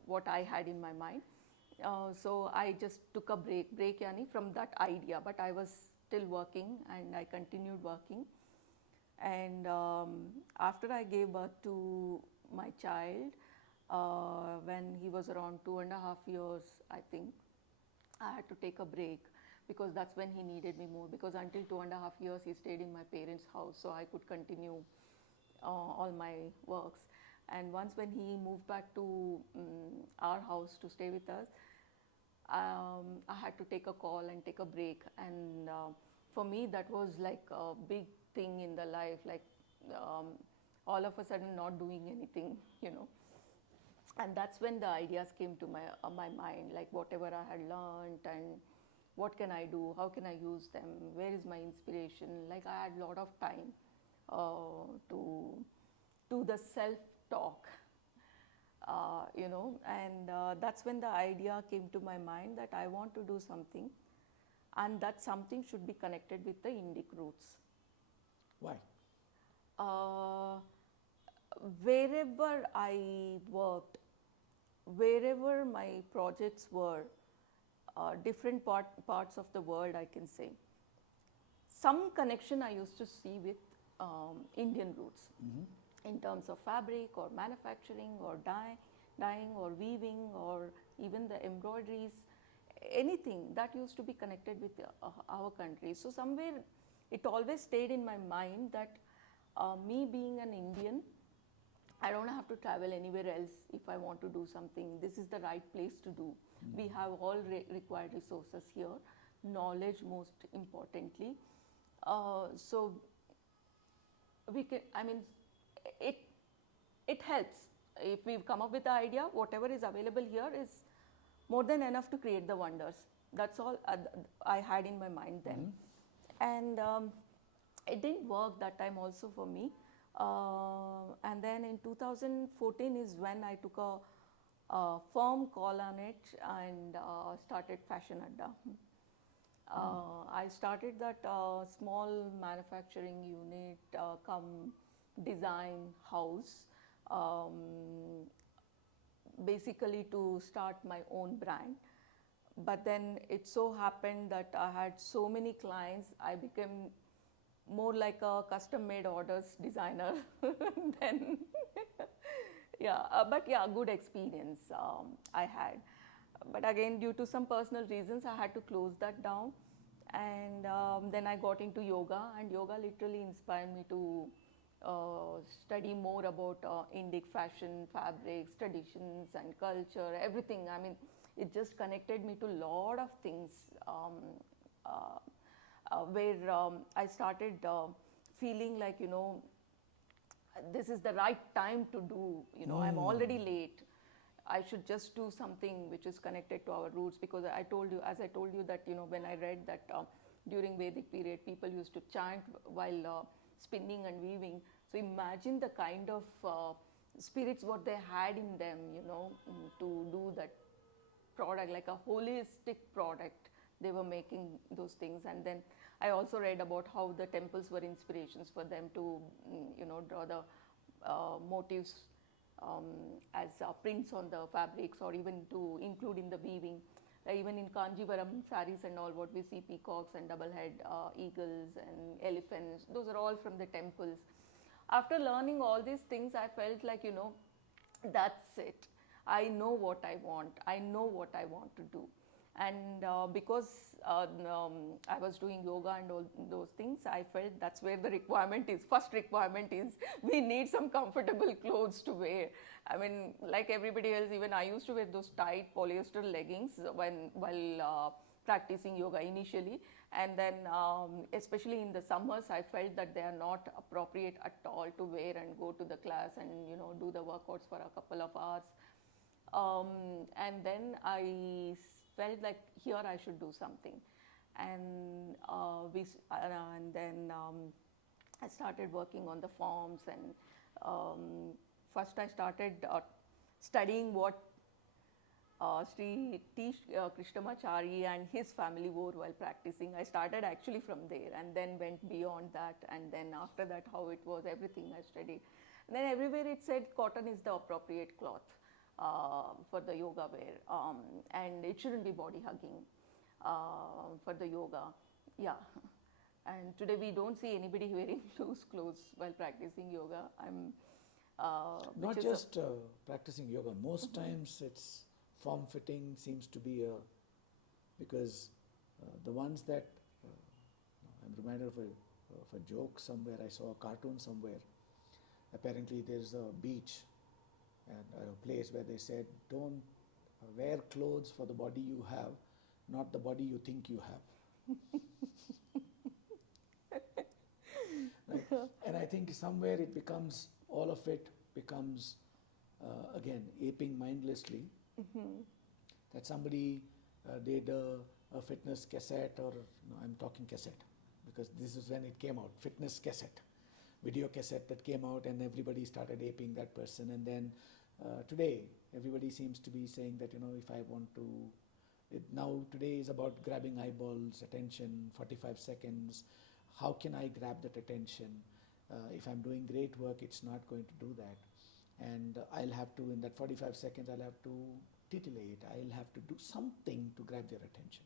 what I had in my mind. So I just took a break yani, from that idea, but I was still working and I continued working. And after I gave birth to my child, when he was around 2.5 years, I think, I had to take a break, because that's when he needed me more, because until 2.5 years he stayed in my parents' house, so I could continue all my works. And once when he moved back to our house to stay with us, I had to take a call and take a break. And for me, that was like a big thing in the life, like all of a sudden not doing anything, you know. And that's when the ideas came to my mind, like whatever I had learned and what can I do, how can I use them, where is my inspiration. Like I had a lot of time to the self-talk, you know, and that's when the idea came to my mind that I want to do something, and that something should be connected with the Indic roots. Why? Wherever I worked, wherever my projects were, different parts of the world, I can say, some connection I used to see with Indian roots, in terms of fabric or manufacturing or dyeing or weaving or even the embroideries, anything that used to be connected with our country. So somewhere it always stayed in my mind that me being an Indian, I don't have to travel anywhere else if I want to do something. This is the right place to do. We have all required resources here, knowledge most importantly. So we can, I mean, it helps. If we've come up with the idea, whatever is available here is more than enough to create the wonders. That's all I had in my mind then. And it didn't work that time also for me. And then in 2014 is when I took a firm call on it and started Fashion Adda. I started that small manufacturing unit, come design house, basically to start my own brand. But then it so happened that I had so many clients, I became more like a custom made orders designer then. But good experience I had. But again, due to some personal reasons, I had to close that down. And then I got into yoga, and yoga literally inspired me to study more about Indic fashion, fabrics, traditions and culture, everything. I mean, it just connected me to a lot of things where I started feeling like, you know, this is the right time to do, you know, I'm already late. I should just do something which is connected to our roots, because as I told you that, you know, when I read that during Vedic period, people used to chant while spinning and weaving. So imagine the kind of spirits what they had in them, you know, to do that product, like a holistic product. They were making those things. And then I also read about how the temples were inspirations for them to, you know, draw the motifs as prints on the fabrics, or even to include in the weaving. Even in Kanjivaram saris and all, what we see peacocks and double head eagles and elephants, those are all from the temples. After learning all these things, I felt like, you know, that's it. I know what I want. I know what I want to do. And because I was doing yoga and all those things, I felt that's where the requirement is. First requirement is we need some comfortable clothes to wear. I mean, like everybody else, even I used to wear those tight polyester leggings while practicing yoga initially, and then especially in the summers I felt that they are not appropriate at all to wear and go to the class and do the workouts for a couple of hours. And then I felt like here I should do something, and then I started working on the forms, and first I started studying what Sri T. Krishnamachari and his family wore while practicing. I started actually from there and then went beyond that, and then after that how it was, everything I studied. And then everywhere it said cotton is the appropriate cloth for the yoga wear, and it shouldn't be body hugging for the yoga. Yeah. And today we don't see anybody wearing loose clothes while practicing yoga. Not just practicing yoga. Most times it's form fitting seems to be because the ones that I'm reminded of a joke somewhere. I saw a cartoon somewhere. Apparently there's a beach and a place where they said, don't wear clothes for the body you have, not the body you think you have. Right? And I think somewhere it becomes, all of it becomes again aping mindlessly. That somebody did a fitness cassette, or no, I'm talking cassette because this is when it came out, fitness cassette, video cassette that came out, and everybody started aping that person. And then today everybody seems to be saying that if I want to, now today is about grabbing eyeballs, attention, 45 seconds. How can I grab that attention? If I'm doing great work, it's not going to do that. And I'll have to, in that 45 seconds, I'll have to titillate. I'll have to do something to grab their attention.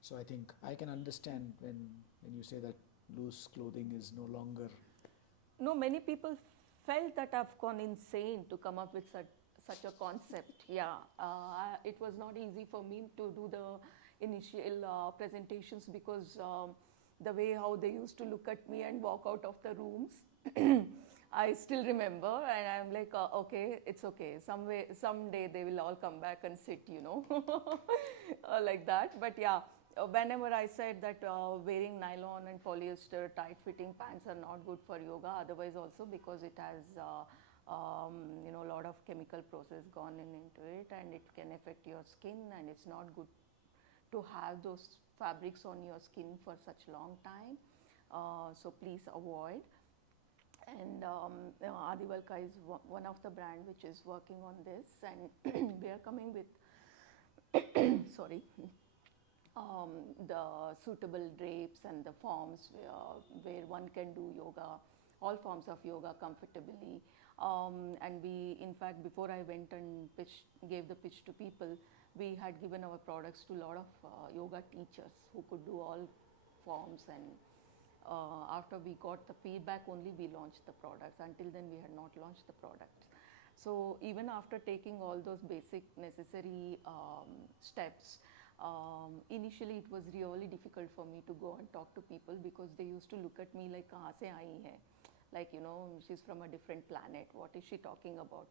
So I think I can understand when you say that loose clothing is no longer... No, many people felt that I've gone insane to come up with such a concept. Yeah, it was not easy for me to do the initial presentations because the way how they used to look at me and walk out of the rooms. I still remember, and I'm like, okay, it's okay. Someday they will all come back and sit, like that. But yeah, whenever I said that wearing nylon and polyester tight-fitting pants are not good for yoga, otherwise also because it has, a lot of chemical process gone into it, and it can affect your skin, and it's not good to have those fabrics on your skin for such long time. So please avoid. And Adivalka is one of the brand which is working on this, and we are coming with the suitable drapes and the forms where one can do yoga, all forms of yoga comfortably. And we, in fact, before I went and gave the pitch to people, we had given our products to a lot of yoga teachers who could do all forms, and after we got the feedback only we launched the products. Until then we had not launched the products. So even after taking all those basic necessary steps, initially it was really difficult for me to go and talk to people because they used to look at me like, kahan se aayi hai? Like, she's from a different planet. What is she talking about?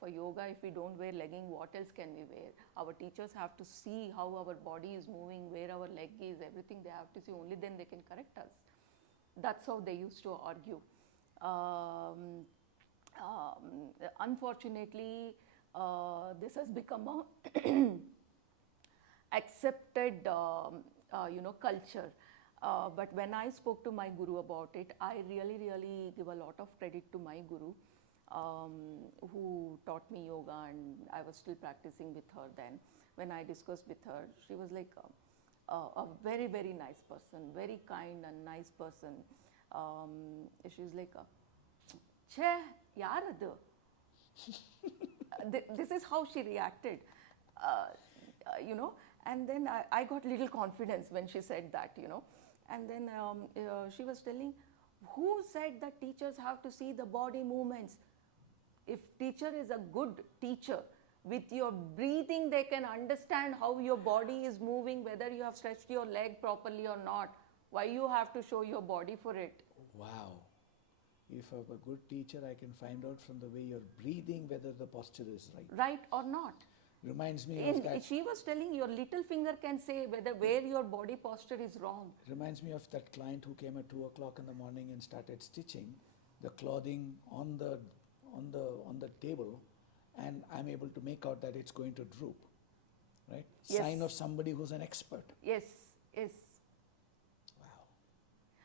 For yoga, if we don't wear legging, what else can we wear? Our teachers have to see how our body is moving, where our leg is, everything they have to see. Only then they can correct us. That's how they used to argue. Unfortunately, this has become a accepted, culture. But when I spoke to my guru about it, I really give a lot of credit to my guru, who taught me yoga, and I was still practicing with her then. When I discussed with her, she was like a very, very nice person, very kind and nice person. She's like, "Che, yaradu." This is how she reacted, and then I got little confidence when she said that, and then she was telling, who said that teachers have to see the body movements? If teacher is a good teacher, with your breathing they can understand how your body is moving, whether you have stretched your leg properly or not. Why you have to show your body for it? Wow. If I'm a good teacher, I can find out from the way you're breathing whether the posture is right. Right or not. Reminds me of that. She was telling your little finger can say where your body posture is wrong. Reminds me of that client who came at 2 o'clock in the morning and started stitching the clothing on the table, and I'm able to make out that it's going to droop, right? Yes. Sign of somebody who's an expert. Yes, yes. Wow.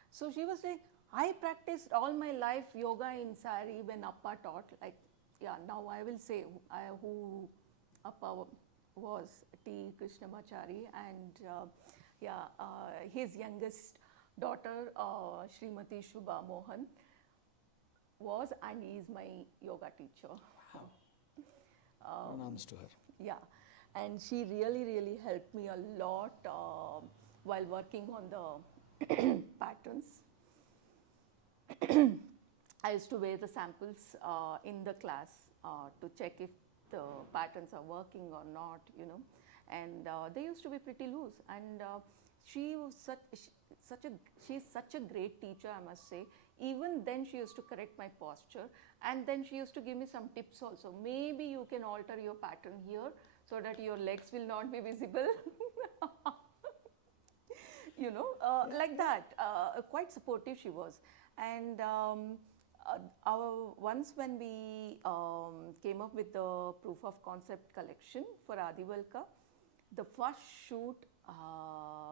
So she was like, I practiced all my life yoga in sari when Appa taught. Like, yeah, now I will say who Appa was, T. Krishnamachari, and his youngest daughter, Srimati Shubha Mohan, was and is my yoga teacher. Wow. Pronouns to her. Yeah, and she really, really helped me a lot while working on the patterns. I used to wear the samples in the class to check if the patterns are working or not, and they used to be pretty loose. And she was she's such a great teacher, I must say. Even then she used to correct my posture, and then she used to give me some tips also. Maybe you can alter your pattern here so that your legs will not be visible. Like that. Quite supportive she was. And once when we came up with the proof of concept collection for Adivalka, the first shoot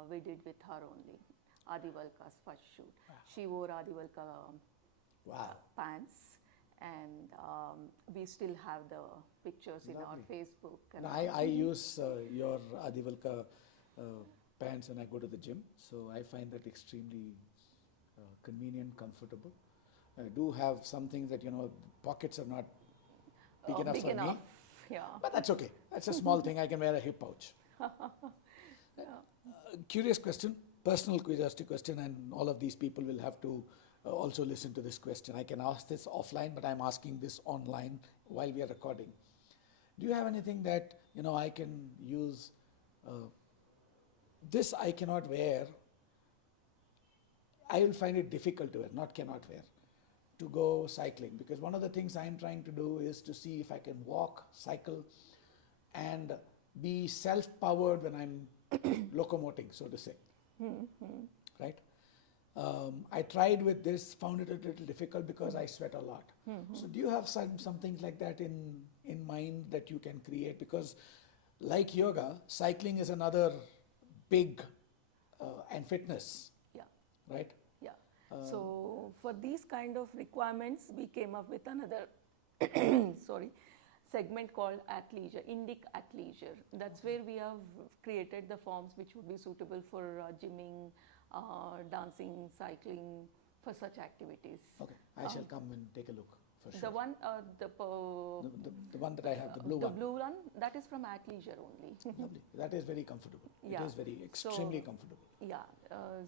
we did with her only. Adivalka's first shoot. Wow. She wore Adivalka pants, and we still have the pictures in our Facebook. And I use your Adivalka pants when I go to the gym, so I find that extremely convenient, comfortable. I do have some things that, pockets are not big enough for me. Yeah. But that's okay. That's a small thing. I can wear a hip pouch. Curious question, personal curiosity question, and all of these people will have to also listen to this question. I can ask this offline, but I'm asking this online while we are recording. Do you have anything that, I can use? This I cannot wear. I will find it difficult to wear, not cannot wear, to go cycling. Because one of the things I'm trying to do is to see if I can walk, cycle, and be self-powered when I'm locomoting, so to say. Right? I tried with this, found it a little difficult because I sweat a lot. So do you have some things like that in mind that you can create? Because like yoga, cycling is another big, and fitness. Yeah. Right? Yeah. So for these kind of requirements, we came up with another segment called athleisure, Indic athleisure. That's where we have created the forms which would be suitable for gymming, dancing, cycling, for such activities. Okay, I shall come and take a look for sure. The one, the one that I have, the blue one. The blue one, that is from athleisure only. Lovely. That is very comfortable. Yeah. It is extremely comfortable. Yeah.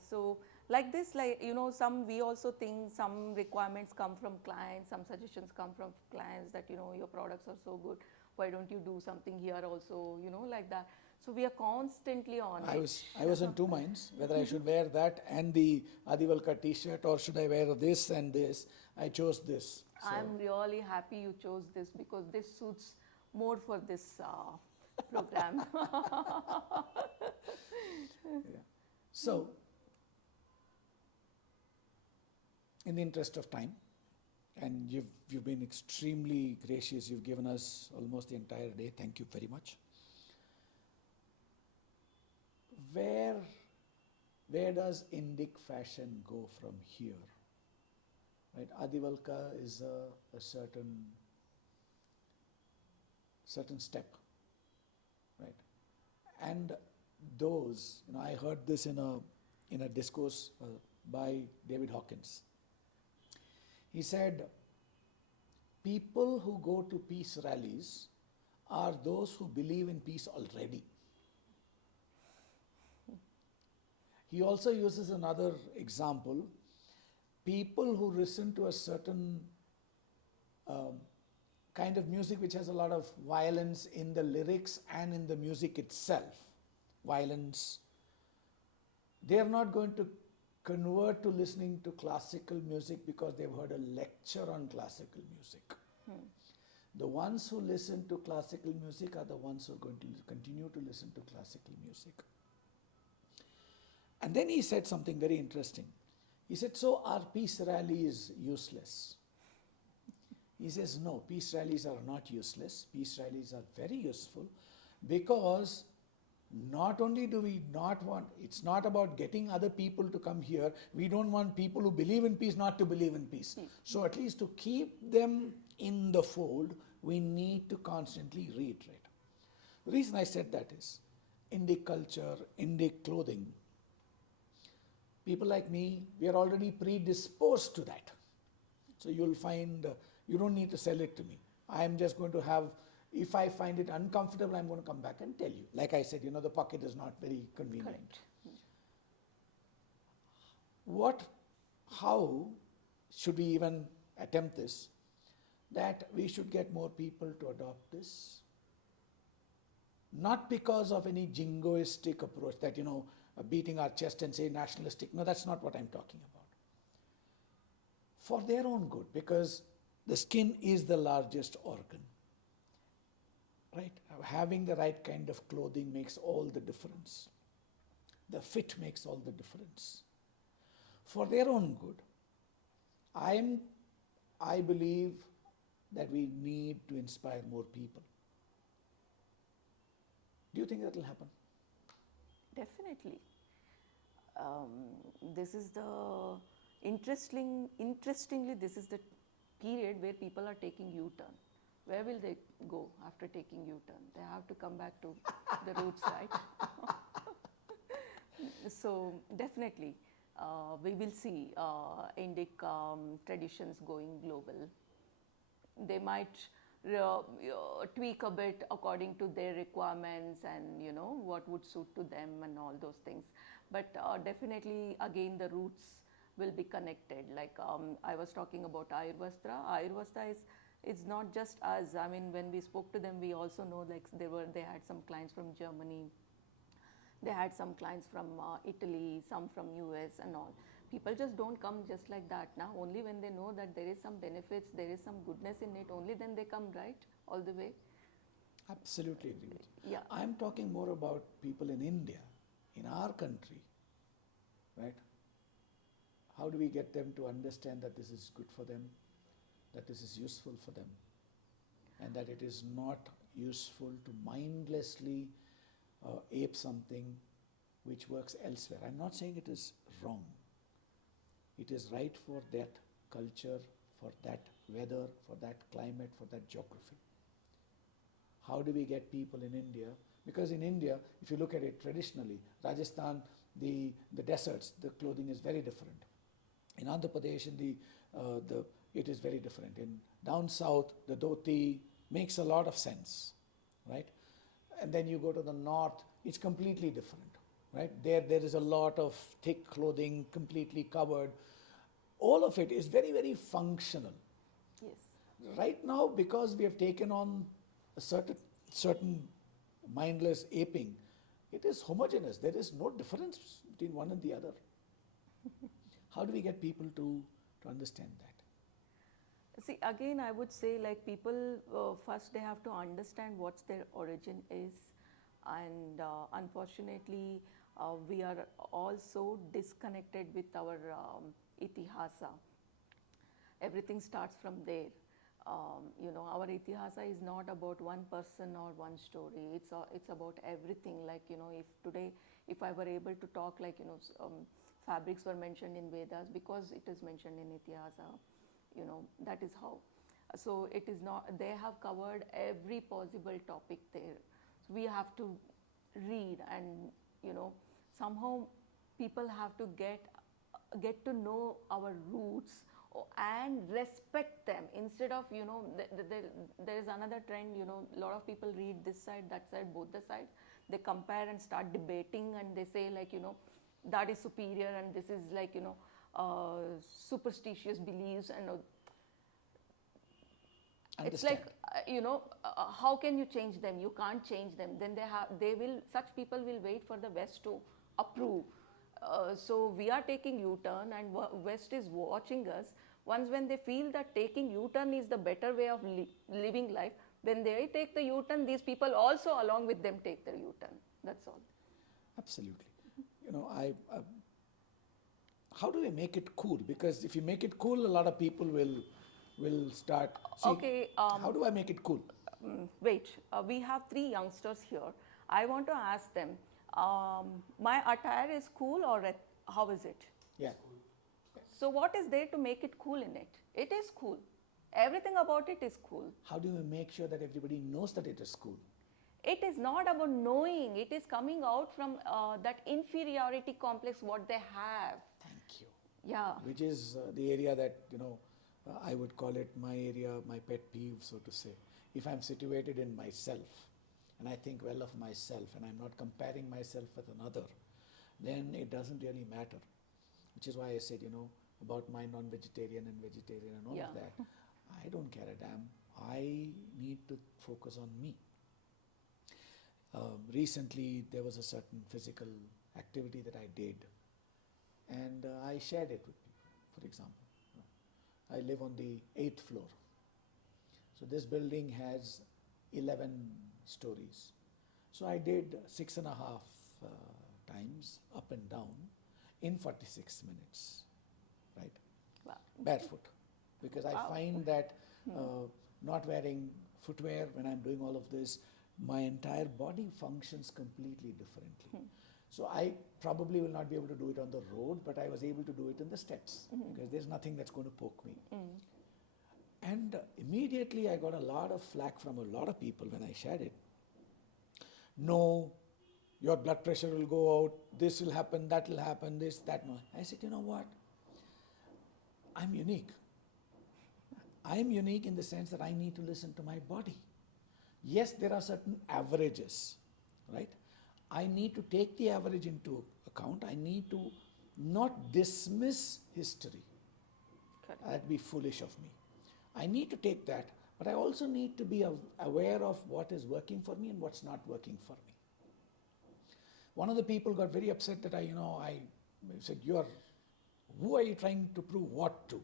So like this, we also think some requirements come from clients, some suggestions come from clients that, your products are so good. Why don't you do something here also, like that. So we are constantly on it. I was in two minds whether I should wear that and the Adivalka t-shirt, or should I wear this and this. I chose this. So. I'm really happy you chose this, because this suits more for this program. Yeah. So, in the interest of time, and you've been extremely gracious, you've given us almost the entire day. Thank you very much. Where does Indic fashion go from here? Right, Adivalka is a certain step, right? And those, I heard this in a discourse by David Hawkins. He said, people who go to peace rallies are those who believe in peace already. He also uses another example. People who listen to a certain kind of music which has a lot of violence in the lyrics and in the music itself, violence, they are not going to convert to listening to classical music because they've heard a lecture on classical music. The ones who listen to classical music are the ones who are going to continue to listen to classical music. And then he said something very interesting. He said, so our peace rally is useless. He says, no, peace rallies are not useless. Peace rallies are very useful because not only do we not want, it's not about getting other people to come here. We don't want people who believe in peace not to believe in peace. So at least to keep them in the fold, we need to constantly reiterate. The reason I said that is, Indic culture, Indic clothing, people like me, we are already predisposed to that. So you'll find, you don't need to sell it to me. I am just going to have, if I find it uncomfortable, I'm going to come back and tell you. Like I said, the pocket is not very convenient. Correct. How should we even attempt this? That we should get more people to adopt this. Not because of any jingoistic approach that, beating our chest and say nationalistic. No, that's not what I'm talking about. For their own good, because the skin is the largest organ. Right? Having the right kind of clothing makes all the difference. The fit makes all the difference. For their own good, I believe that we need to inspire more people. Do you think that will happen? Definitely. This is the interestingly, this is the period where people are taking U-turn. Where will they go after taking U-turn? They have to come back to the roots, right? So definitely, we will see Indic traditions going global. They might tweak a bit according to their requirements and what would suit to them and all those things. But definitely, again, the roots will be connected. Like I was talking about Ayurvastra. Ayurvastra it's not just us. I mean, when we spoke to them, we also know like they had some clients from Germany, they had some clients from Italy, some from US and all. People just don't come just like that now. Only when they know that there is some benefits, there is some goodness in it, only then they come, right? All the way. Absolutely agree with you. Yeah. I'm talking more about people in India, in our country, right? How do we get them to understand that this is good for them, that this is useful for them, and that it is not useful to mindlessly ape something which works elsewhere. I'm not saying it is wrong. It is right for that culture, for that weather, for that climate, for that geography. How do we get people in India? Because in India, if you look at it traditionally, Rajasthan, the deserts, the clothing is very different. In Andhra Pradesh, it is very different. In down south, the dhoti makes a lot of sense, right? And then you go to the north, it's completely different, right? There is a lot of thick clothing, completely covered. All of it is very, very functional. Yes. Right now, because we have taken on a certain mindless aping, it is homogeneous. There is no difference between one and the other. How do we get people to understand that? See, again, I would say like people, first they have to understand what their origin is. And unfortunately, we are also disconnected with our itihasa. Everything starts from there. Our itihasa is not about one person or one story. It's about everything. Like, if today, if I were able to talk like, fabrics were mentioned in Vedas because it is mentioned in itihasa, that is how. So it is not, they have covered every possible topic there. So we have to read and, somehow people have to get to know our roots and respect them instead of, there is another trend, a lot of people read this side, that side, both the sides. They compare and start debating and they say like, that is superior and this is like, superstitious beliefs and it's like, how can you change them? You can't change them. Then such people will wait for the West to approve. So we are taking U-turn and West is watching us, Once when they feel that taking U-turn is the better way of living life, when they take the U-turn, these people also along with them take the U-turn. That's all. Absolutely. You know, how do we make it cool? Because if you make it cool, a lot of people will start. See, Okay. how do I make it cool? Wait, we have 3 youngsters here. I want to ask them, my attire is cool or how is it? Yeah. So what is there to make it cool in it? It is cool. Everything about it is cool. How do we make sure that everybody knows that it is cool? It is not about knowing. It is coming out from that inferiority complex what they have. Thank you. Yeah. Which is the area that, I would call it my area, my pet peeve, so to say. If I'm situated in myself and I think well of myself and I'm not comparing myself with another, then it doesn't really matter. Which is why I said, about my non-vegetarian and vegetarian and all of that. I don't care a damn. I need to focus on me. Recently, there was a certain physical activity that I did, and I shared it with people. For example, I live on the 8th floor. So this building has 11 stories. So I did 6.5 times up and down in 46 minutes, right? Wow. Barefoot. Because I find that not wearing footwear when I'm doing all of this, my entire body functions completely differently. So I probably will not be able to do it on the road, but I was able to do it in the steps because there's nothing that's going to poke me. And immediately I got a lot of flack from a lot of people when I shared it. No, your blood pressure will go out, this will happen, that will happen, this, that, no. I said, you know what? I'm unique. I'm unique in the sense that I need to listen to my body. Yes, there are certain averages, right? I need to take the average into account. I need to not dismiss history. Correct. That'd be foolish of me. I need to take that, but I also need to be aware of what is working for me and what's not working for me. One of the people got very upset that I said, who are you trying to prove what to?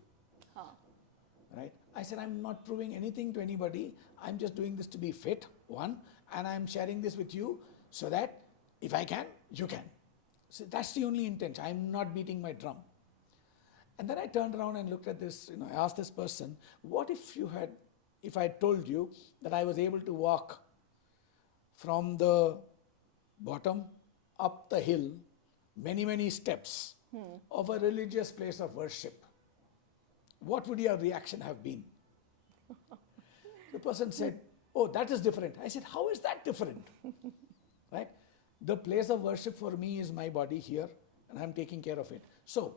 Right? I said, I'm not proving anything to anybody. I'm just doing this to be fit, one, and I'm sharing this with you so that if I can, you can. So that's the only intention. I'm not beating my drum. And then I turned around and looked at this, I asked this person, what if I had told you that I was able to walk from the bottom up the hill, many, many steps of a religious place of worship? What would your reaction have been? The person said, oh, that is different. I said, how is that different? Right? The place of worship for me is my body here, and I'm taking care of it. So,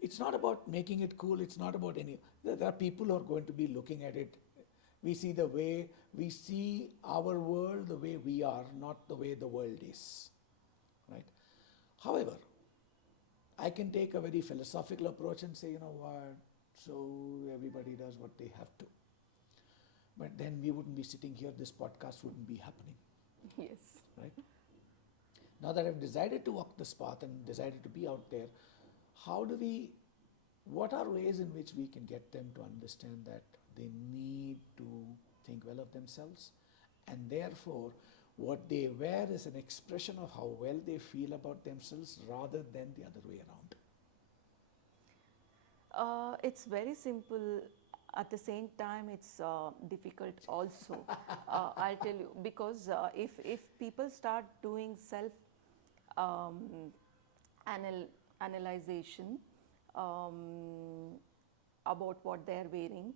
it's not about making it cool. It's not about there are people who are going to be looking at it. We see our world the way we are, not the way the world is. Right? However, I can take a very philosophical approach and say, so everybody does what they have to. But then we wouldn't be sitting here, this podcast wouldn't be happening. Yes. Right? Now that I've decided to walk this path and decided to be out there, what are ways in which we can get them to understand that they need to think well of themselves, and therefore what they wear is an expression of how well they feel about themselves rather than the other way around? It's very simple. At the same time, it's difficult also. I'll tell you, because if people start doing self analyzation about what they're wearing,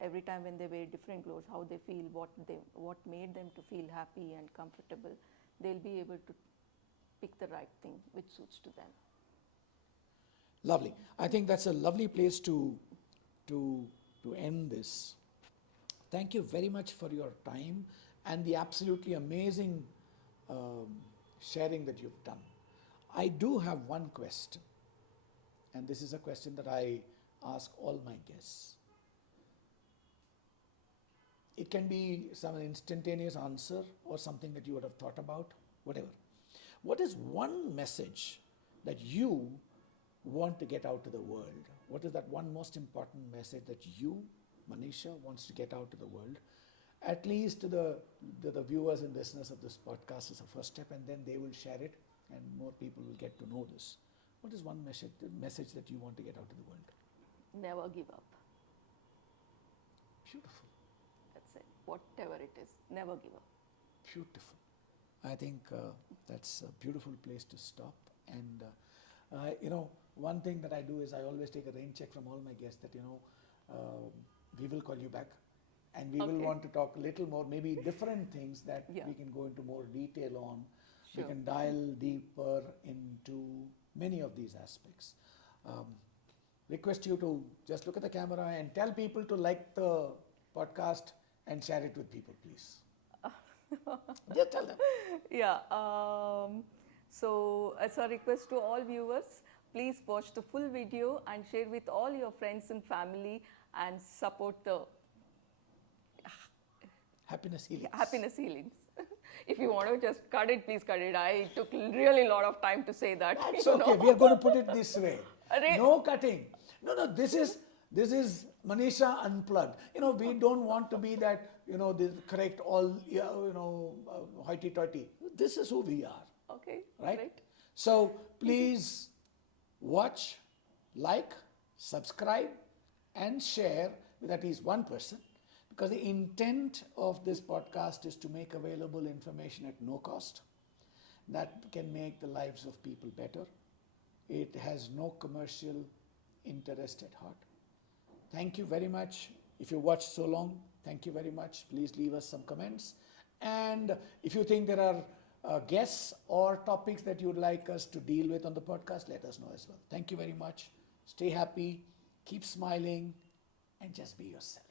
every time when they wear different clothes, how they feel, what made them to feel happy and comfortable, they'll be able to pick the right thing which suits to them. Lovely. I think that's a lovely place to end this. Thank you very much for your time and the absolutely amazing sharing that you've done. I do have one question, and this is a question that I ask all my guests. It can be some instantaneous answer or something that you would have thought about, whatever. What is one message that you want to get out to the world? What is that one most important message that you, Manisha, wants to get out to the world? At least to the viewers and listeners of this podcast is a first step, and then they will share it and more people will get to know this. What is one message that you want to get out to the world? Never give up. Beautiful. That's it. Whatever it is, never give up. Beautiful. I think that's a beautiful place to stop. And one thing that I do is I always take a rain check from all my guests that, we will call you back and we will want to talk a little more, maybe different things that we can go into more detail on. Sure. We can dial deeper into many of these aspects. Request you to just look at the camera and tell people to like the podcast and share it with people, please. Just tell them. Yeah. So as a request to all viewers, please watch the full video and share with all your friends and family and support the HappYness Helix. HappYness Healings. If you want to just cut it, please cut it. I took really lot of time to say that. That's okay. We are going to put it this way. No cutting. No. This is Manisha Unplugged. We don't want to be that. The correct all. Hoity-toity. This is who we are. Okay. Right. Great. So please watch, like, subscribe, and share with at least one person. Because the intent of this podcast is to make available information at no cost that can make the lives of people better. It has no commercial interest at heart. Thank you very much. If you watched so long, thank you very much. Please leave us some comments. And if you think there are guests or topics that you'd like us to deal with on the podcast, let us know as well. Thank you very much. Stay happy, keep smiling, and just be yourself.